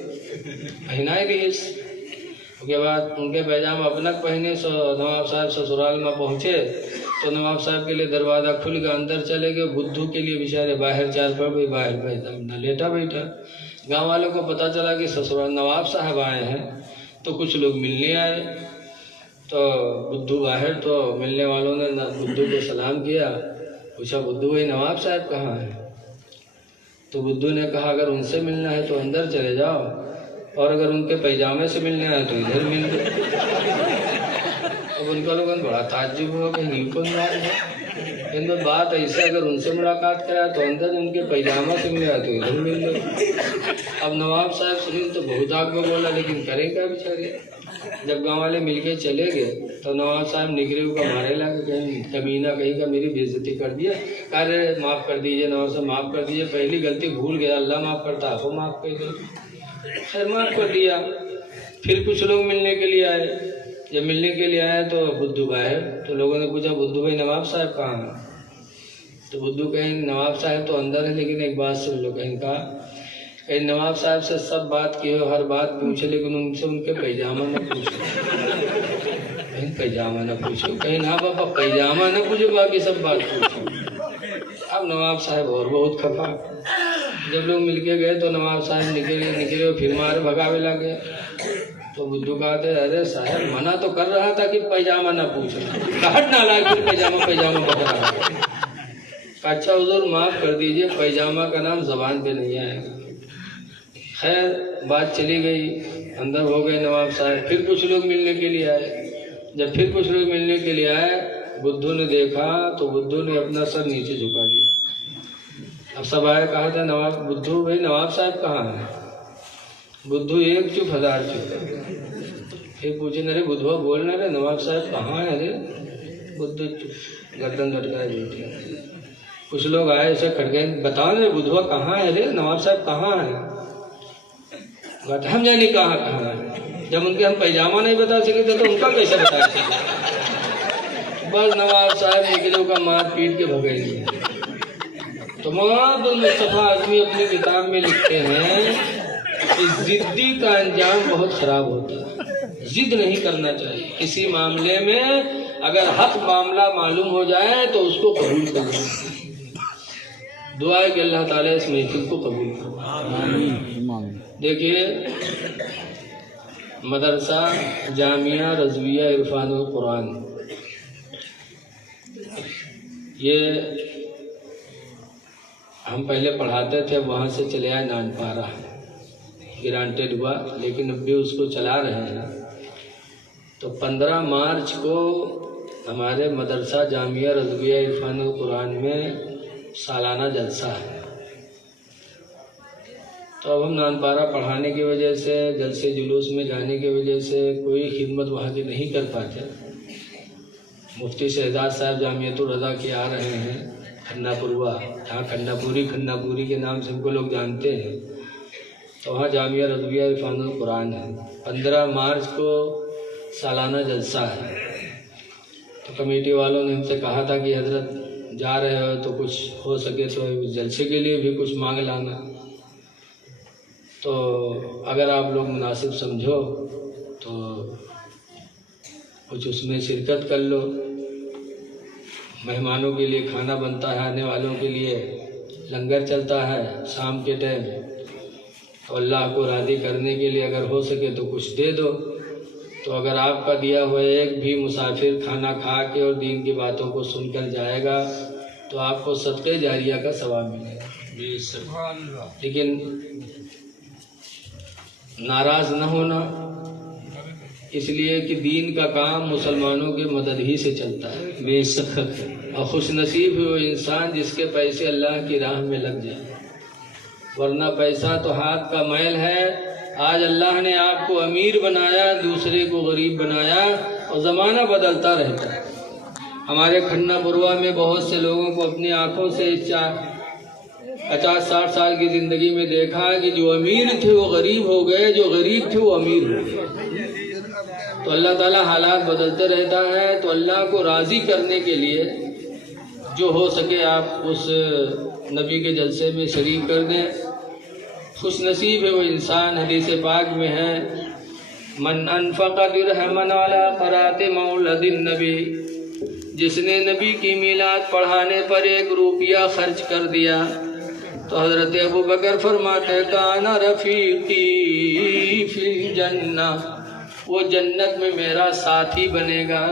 پہنا ہی دیس۔ اس کے بعد ان کے پیجامہ اپنا پہنے، سو نواب صاحب سسرال میں پہنچے تو نواب صاحب کے لیے دروازہ کھل گیا، اندر چلے گئے، بدھو کے لیے بیچارے باہر چار پر بھی باہر بیٹھا لیٹا بیٹھا۔ گاؤں والوں کو پتہ چلا کہ سسرال نواب صاحب آئے ہیں تو کچھ لوگ ملنے آئے، تو بدھو باہر، تو ملنے والوں نے بدھو کو سلام کیا، پوچھا بدھو بھائی نواب صاحب کہاں ہیں؟ تو بدھو نے کہا اگر ان سے ملنا ہے تو اندر چلے جاؤ، اور اگر ان کے پیجامے سے ملنا ہے تو ادھر مل لو۔ اب ان کا لوگوں بڑا تعجب ہوا کہ نیو کون بات ہے، ان بات ایسے اگر ان سے ملاقات کرا تو اندر ان کے پیجامہ سے ملا تو ادھر مل لو۔ اب نواب صاحب سنی تو بہت آگ میں بولا، لیکن کریں کیا بیچارے۔ جب گاؤں والے مل کے چلے گئے تو نواب صاحب نگرے کا مارے لگے، کہیں کمینہ کہیں کا میری بے عزتی کر دیا، ارے معاف کر دیجیے نواب صاحب معاف کر دیجیے، پہلی غلطی بھول گیا، اللہ معاف کرتا آپ کو معاف کر دے۔ خیر معاف کر دیا۔ پھر کچھ لوگ ملنے کے لیے آئے، جب ملنے کے لیے آئے تو بدھو باہر، تو لوگوں نے پوچھا بدھو بھائی نواب صاحب کہاں ہیں؟ تو بدھو کہیں نواب صاحب تو اندر ہے لیکن ایک بات سن لو، کہیں کہا کہ نواب صاحب سے سب بات کی ہو، ہر بات پوچھے، لیکن ان سے ان کے پیجامہ نہ پوچھو، کہیں پیجامہ نہ پوچھو، کہیں نہ بابا پیجامہ نہ پوچھو، باقی سب بات پوچھو۔ اب نواب صاحب اور بہت کھپا۔ جب لوگ مل کے گئے تو نواب صاحب نکلے پھر مارے بھگاوے لگے۔ تو بدھو کہتے ارے صاحب منع تو کر رہا تھا کہ پیجامہ نہ پوچھنا، کہٹ نہ لائے پھر پیجامہ بتا رہا۔ اچھا حضور معاف کر دیجئے، پیجامہ کا نام زبان پہ نہیں آئے گا۔ خیر بات چلی گئی، اندر ہو گئے نواب صاحب، پھر کچھ لوگ ملنے کے لیے آئے۔ جب پھر کچھ لوگ ملنے کے لیے آئے، بدھو نے دیکھا تو بدھو نے اپنا سر نیچے جھکا دیا۔ اب سب آئے، کہا تھا نواب بدھو بھائی نواب صاحب کہاں ہیں؟ بدھو ایک چپ ہزار چپ۔ پھر پوچھے ارے بدھوا بولنا رہے نواب صاحب کہاں ہیں؟ ارے بدھو چپ، گردن لٹکائے بیٹھے۔ کچھ لوگ آئے اسے کھڑکے بتاؤ نا بدھوا کہاں ہے؟ ارے نواب صاحب کہاں ہیں؟ ہم جانے کہاں ہے، جب ان کے ہم پیجامہ نہیں بتا سکے تھے تو ان کا کیسے بتا سکے؟ بس نواب صاحب نکلو کا مار پیٹ کے بھگے گئے۔ تو محمد مصطفیٰ اعظمی اپنی کتاب میں لکھتے ہیں کہ ضدی کا انجام بہت خراب ہوتا ہے، ضد نہیں کرنا چاہیے کسی معاملے میں۔ اگر حق معاملہ معلوم ہو جائے تو اس کو قبول کرنا۔ دعا ہے کہ اللہ تعالیٰ اس محفل کو قبول کرے۔ دیکھیے مدرسہ جامعہ رضویہ عرفان القرآن یہ ہم پہلے پڑھاتے تھے، وہاں سے چلے آئے نانپارہ، گرانٹیڈ ہوا، لیکن اب بھی اس کو چلا رہے ہیں۔ تو 15 مارچ کو ہمارے مدرسہ جامعہ رضویہ عرفان القرآن میں سالانہ جلسہ ہے۔ تو اب ہم نانپارہ پڑھانے کی وجہ سے، جلسے جلوس میں جانے کی وجہ سے کوئی خدمت وہاں کی نہیں کر پاتے۔ مفتی شہزاد صاحب جامعۃ الرضا کے آ رہے ہیں کھنہ پوروا، جہاں کھنہ پوری کے نام سے ہم کو لوگ جانتے ہیں، تو وہاں جامعہ رضویہ عرفان القرآن ہے۔ 15 مارچ کو سالانہ جلسہ ہے۔ تو کمیٹی والوں نے ہم سے کہا تھا کہ حضرت جا رہے ہو تو کچھ ہو سکے تو اس جلسے کے لیے بھی کچھ مانگ لانا، تو اگر آپ لوگ مناسب سمجھو تو کچھ اس میں شرکت کر لو۔ مہمانوں کے لیے کھانا بنتا ہے، آنے والوں کے لیے لنگر چلتا ہے شام کے ٹائم، تو اللہ کو راضی کرنے کے لیے اگر ہو سکے تو کچھ دے دو۔ تو اگر آپ کا دیا ہوا ایک بھی مسافر کھانا کھا کے اور دین کی باتوں کو سن کر جائے گا تو آپ کو صدقہ جاریہ کا ثواب ملے گا۔ لیکن ناراض نہ ہونا، اس لیے کہ دین کا کام مسلمانوں کے مدد ہی سے چلتا ہے۔ بے شک، اور خوش نصیب ہے وہ انسان جس کے پیسے اللہ کی راہ میں لگ جائیں، ورنہ پیسہ تو ہاتھ کا میل ہے۔ آج اللہ نے آپ کو امیر بنایا، دوسرے کو غریب بنایا، اور زمانہ بدلتا رہتا ہے۔ ہمارے کھنہ پوروا میں بہت سے لوگوں کو اپنی آنکھوں سے 50-60 سال کی زندگی میں دیکھا کہ جو امیر تھے وہ غریب ہو گئے، جو غریب تھے وہ امیر ہو گئے۔ تو اللہ تعالیٰ حالات بدلتے رہتا ہے، تو اللہ کو راضی کرنے کے لیے جو ہو سکے آپ اس نبی کے جلسے میں شریک کر دیں۔ خوش نصیب ہے وہ انسان، حدیث پاک میں ہے، من انفق درہما علی قرات مولد النبی، جس نے نبی کی میلاد پڑھانے پر 1 روپیہ خرچ کر دیا، تو حضرت ابو بکر فرماتے کان رفیقی فی الجنہ، وہ جنت میں میرا ساتھی بنے گا۔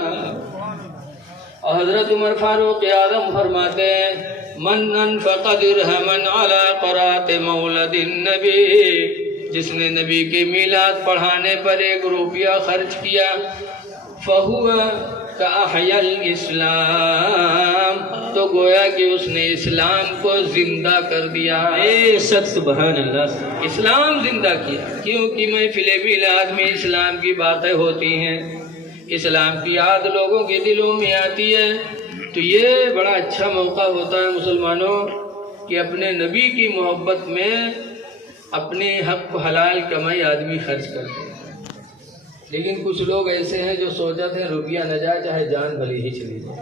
اور حضرت عمر فاروق اعظم فرماتے ہیں من انفق درہما علی قرات مولد النبی، جس نے نبی کے میلاد پڑھانے پر 1 روپیہ خرچ کیا، فہو کأحیا الاسلام، تو گویا کہ اس نے اسلام کو زندہ کر دیا۔ اے شک سبحان اللہ، اسلام زندہ کیا، کیونکہ محفل میلاد میں اسلام کی باتیں ہوتی ہیں، اسلام کی یاد لوگوں کے دلوں میں آتی ہے، تو یہ بڑا اچھا موقع ہوتا ہے مسلمانوں کہ اپنے نبی کی محبت میں اپنے حق حلال کمائی آدمی خرچ کرتے ہیں۔ لیکن کچھ لوگ ایسے ہیں جو سوچتے ہیں روپیہ نہ جائے چاہے جان بھلی ہی چلی جائے۔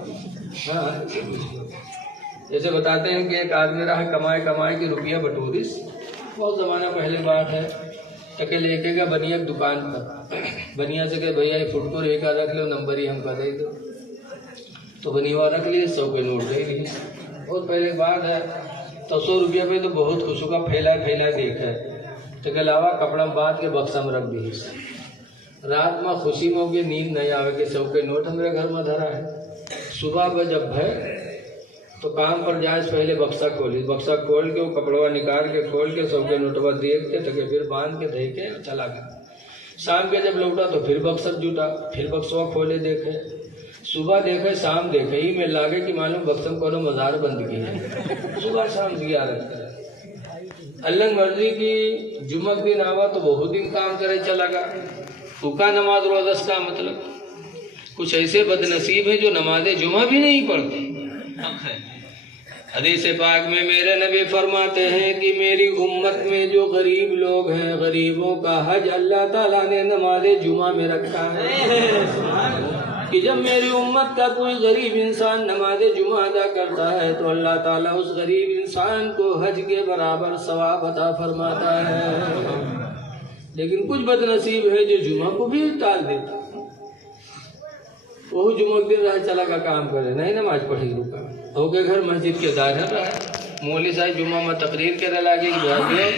ہاں، جیسے بتاتے ہیں کہ ایک آدمی رہا کمائے کہ روپیہ بٹورس، بہت زمانہ پہلے بات ہے، ٹکے لے کے گا بنیا کی دکان پر، بنیا سے کہ بھیا یہ فٹ کو لے کر رکھ لو، نمبر ہی ہم کا دے دو، تو بنیا رکھ لیے، 100 کے نوٹ دے لیے، بہت پہلے بات ہے۔ تو 100 روپیہ پہ تو بہت خوش ہوگا، پھیلا دیکھا ہے، تو کے علاوہ کپڑا باندھ کے بکسا میں رکھ دی۔ رات میں خوشی میں ہوگی، نیند نہیں آوے کہ 100 کے نوٹ ہمارے گھر میں دھرا ہے۔ صبح میں جب ہے تو کام پر جائے پہلے بکسا کھولی، بکسا کھول کے وہ کپڑوا نکال کے کھول کے 100 کے نوٹوا دیکھ کے تھکے پھر باندھ کے دے کے چلا گیا۔ شام کے جب لوٹا تو پھر بکسا جوٹا، پھر بکسوا کھولے دیکھے، صبح دیکھے شام دیکھے، ہی میں لاگے کہ معلوم بکسم کو مزار بند کی ہے، صبح شام زیارت کرے۔ اللہ مرضی کی جمعہ دن آوا تو بہت دن کام کرے چلا گا، بھوکا نماز روزہ کا مطلب۔ کچھ ایسے بد نصیب ہیں جو نماز جمعہ بھی نہیں پڑھتے۔ حدیث پاک میں میرے نبی فرماتے ہیں کہ میری امت میں جو غریب لوگ ہیں، غریبوں کا حج اللہ تعالیٰ نے نماز جمعہ میں رکھا ہے، کہ جب میری امت کا کوئی غریب انسان نماز جمعہ ادا کرتا ہے تو اللہ تعالیٰ اس غریب انسان کو حج کے برابر ثواب عطا فرماتا ہے۔ لیکن کچھ بد نصیب ہے جو جمعہ کو بھی ٹال دیتا، وہ جمعہ دن رہ چلا کا کام کرے، نہیں نماز پڑھی رکا ہو کے گھر مسجد کے داخل رہا، مولوی صاحب جمعہ میں تقریر کرنے لگے کہ بھائیو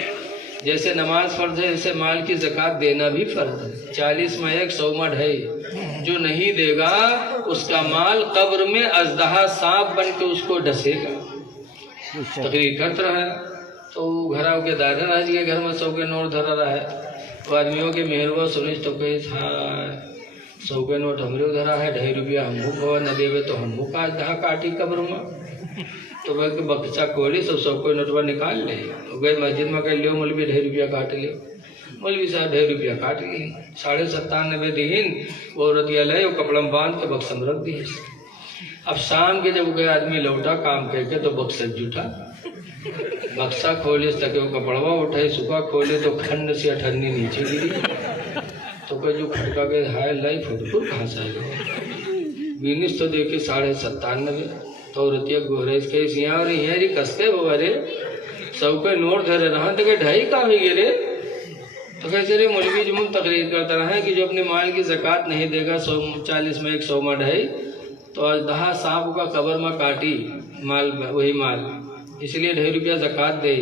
جیسے نماز فرض ہے ایسے مال کی زکوٰۃ دینا بھی فرض ہے، 40 میں 1 100 میں 2.5، جو نہیں دے گا اس کا مال قبر میں اژدہا سانپ بن کے اس کو ڈسے گا. تقریر کرتا رہا تو گھر کے دائرے رہ گئے گھر میں 100 کے نوٹ دھرا رہا ہے. وہ آدمیوں کے مہربا سنی تو کہ 100 کے نوٹ ہمرے دھرا ہے 2.5 روپیہ ہم کو نہ دے تو ہم کو دہا کاٹی قبر میں. تو وہ بچہ کولی سب 100 کے نوٹوا نکال لے. گئے مسجد میں کہ لیو مولوی 2.5 روپیہ کاٹ لے. مولوی صاحب 2.5 روپیہ کاٹ لی. 97.5 دین وہ عورتیا لے وہ کپڑا میں باندھ کے بکسا میں رکھ دی. اب شام کے جب گئے آدمی لوٹا کام کر کے تو بکسا جھوٹا بکسا کھولے تک وہ کپڑوا اٹھائے صبح کھولے تو کھنڈ سے 98 نیچے گری. تو کہ جو کھٹکا کے ہائے لائی فٹکر کہاں سے آئے بینس تو دیکھے 97.5. تو عورتیا گوریس کے سیاں اور یہ کستے ہوا رے 100 کے نوٹ دھرے رہا تو کہ 2.5 کہاں ہوئی گے رے. تو کیسے رے مولوی جمعہ تقریر کرتا رہا ہے کہ جو اپنے مال کی زکوٰۃ نہیں دے گا 140 میں 100 میں 2.5 تو اژدہا سانپ کا قبر میں کاٹی مال وہی مال اس لیے 2.5 روپیہ زکوٰۃ دے.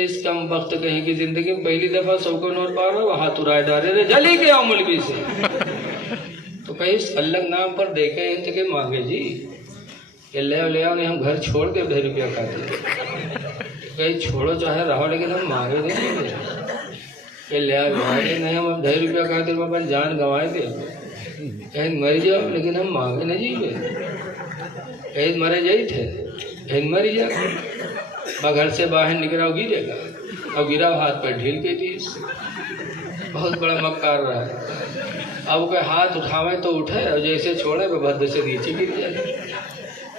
اس کم وقت کہیں کی زندگی میں پہلی دفعہ 100 کا نوٹ پا رہا وہاں ترائے ڈالے رہے جلی کے آؤ مولوی سے. تو کہیں اللہ نام پر دیکھے ہیں تو کہ مانگے جی لے آؤ نہیں ہم گھر چھوڑ کے 2.5 روپیہ کھاتے. کہیں چھوڑو چاہے رہو لیکن ہم مانگے نہیں کہ لے آؤ نہیں ہم 2.5 روپیہ کھاتے ہم اپن جان گنوائے تھے. کہیں مر جاؤ لیکن ہم مانگے نہ جی کہیں مرے جائی تھے کہیں مری جا گھر سے باہر نکلا وہ گرے گا اور گرا ہاتھ پر ڈھیل کے دی. بہت بڑا مکار رہا ہے. اب کہ ہاتھ اٹھاوے تو اٹھے اور جیسے چھوڑے وہ بھد سے نیچے گر جائے.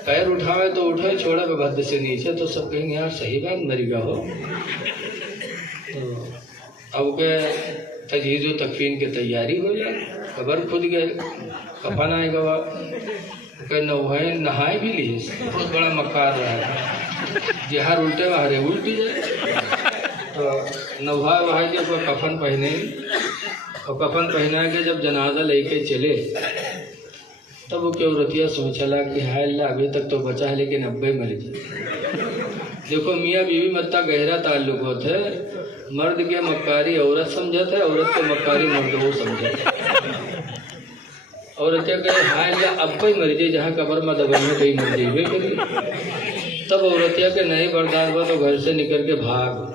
پیر اٹھاوے تو اٹھے چھوڑے وہ بھد سے نیچے. تو سب کہیں گے یار صحیح بات مری گا ہو. تو اب کہ تجہیز و تکفین کی تیاری ہو جائے. قبر کھد گئے کفن آئے گا کہ نہائے بھی لیے. بہت بڑا مکار رہا ہے. جہاں الٹے وہارے الٹی جائے. تو نوہا وہاں کے کفن پہنے اور کفن پہنا کے جب جنازہ لے کے چلے تب وہ کہ عورتیا سوچلا کہ ہائے اللہ ابھی تک تو بچا ہے لیکن ابے مر جائے. دیکھو میاں بیوی متا گہرا تعلق ہوتا ہے. مرد کے مکاری عورت سمجھا تھا عورت کے مکاری مرد وہ سمجھا تھا. عورتیں کہ ہائے اللہ ابا ہی مر جائے جہاں قبر میں دبن میں کہیں مر جائے کری. تب عورتیا کہ نہیں برداشت ہوا تو گھر سے نکل کے بھاگ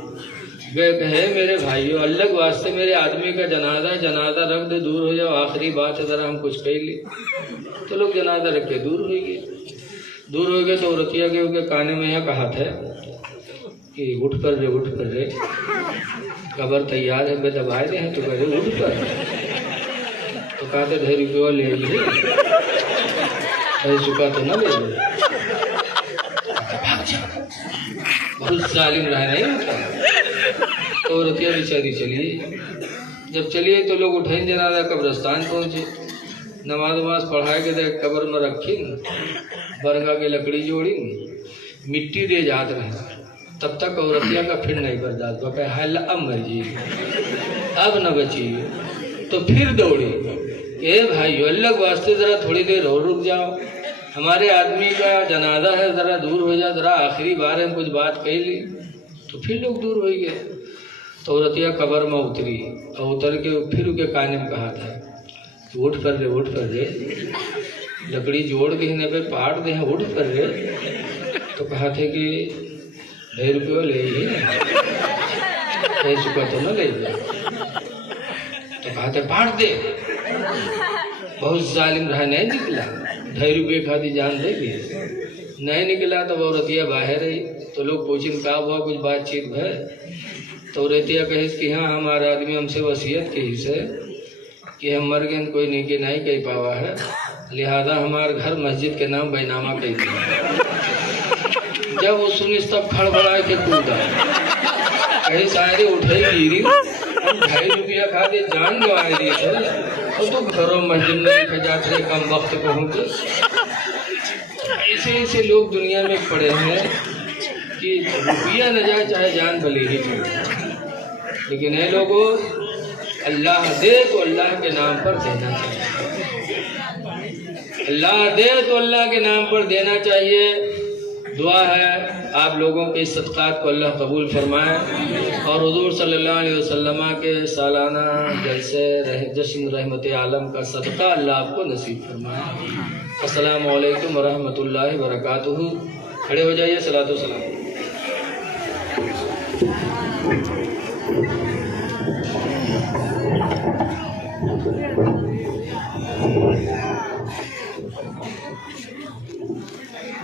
گئے. کہے میرے بھائیو اللہ کے واسطے میرے آدمی کا جنازہ رکھ دے دور ہو جاؤ آخری بات ہے ذرا ہم کچھ کہہ لیں. تو لوگ جنازہ رکھ کے دور ہو گئے. تو عورتیا کے کانے میں یہ کہا تھا کہ اٹھ کر رے قبر تیار ہے بے دبائے دے ہیں تو کہہ رہے اٹھ کر. تو کہتے 2.5 روپیہ لے لیے 2.5 تو نہ لے لے. بہت ظالم رہا نہیں ہوتا. تو عورتیا بیچاری چلیے. جب چلیے تو لوگ اٹھائیں جنازہ قبرستان پہنچے. نماز پڑھائے کے دے قبر میں رکھی برگا کی لکڑی جوڑی مٹی دے جات رہے. تب تک عورتیا کا پھر نہیں برداشت ہوا. کہ ہائے اب مر جی اب نہ بچی. تو پھر دوڑی اے بھائی اللہ کے واسطے ذرا تھوڑی دیر اور رک جاؤ ہمارے آدمی کا جنازہ ہے ذرا دور ہو جا ذرا آخری بار ہم کچھ بات کہہ لی. تو پھر لوگ دور ہو گئے. تو عورتیا قبر میں اتری اور اتر کے پھر کے کانے میں کہا تھا اٹھ کر رے لکڑی جوڑ کے ہی پہ پاٹ دے ہیں اٹھ کر رے. تو کہا تھے کہ 2.5 روپیہ لے ہی 2.5 تو نہ لے جائے. تو کہا تھے پاٹ دے. بہت ظالم رہا نہیں نکلا. 2.5 روپیہ کھاتی جان دے گی نہیں نکلا. تو وہ عورتیا باہر رہی. تو لوگ پوچھیں کہا ہوا کچھ بات چیت ہے. تو عورتیا کہیس کہ ہاں ہمارا آدمی ہم سے وصیت کی سے کہ ہم مر گئے کوئی نیکی نہیں کہہ پاوا ہے لہذا ہمارے گھر مسجد کے نام بینامہ کہہ دیا. جب وہ سنی تب کھڑبڑا کے کودا کہیں سارے اٹھائی گیری 2.5 روپیہ کھا دے جان گوائے دی تھے. تو گھروں مسجد میں کھجات رہے کم وقت پہنچ. ایسے لوگ دنیا میں پڑے ہیں کہ روپیہ نہ جائے چاہے جان بھلے ہی چاہیے. لیکن اے لوگوں اللہ دے تو اللہ کے نام پر دینا چاہیے. اللہ دے تو اللہ کے نام پر دینا چاہیے. دعا ہے آپ لوگوں کے اس صدقات کو اللہ قبول فرمائے اور حضور صلی اللہ علیہ وسلم کے سالانہ جلسے جشن رحمت عالم کا صدقہ اللہ آپ کو نصیب فرمائے۔ السلام علیکم ورحمۃ اللہ وبرکاتہ۔ کھڑے ہو جائیے، صلاۃ و سلام۔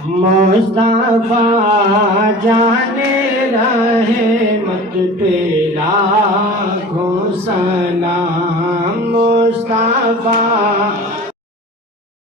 مصطفیٰ جانے رحمت پہ لاکھوں سلام، مصطفیٰ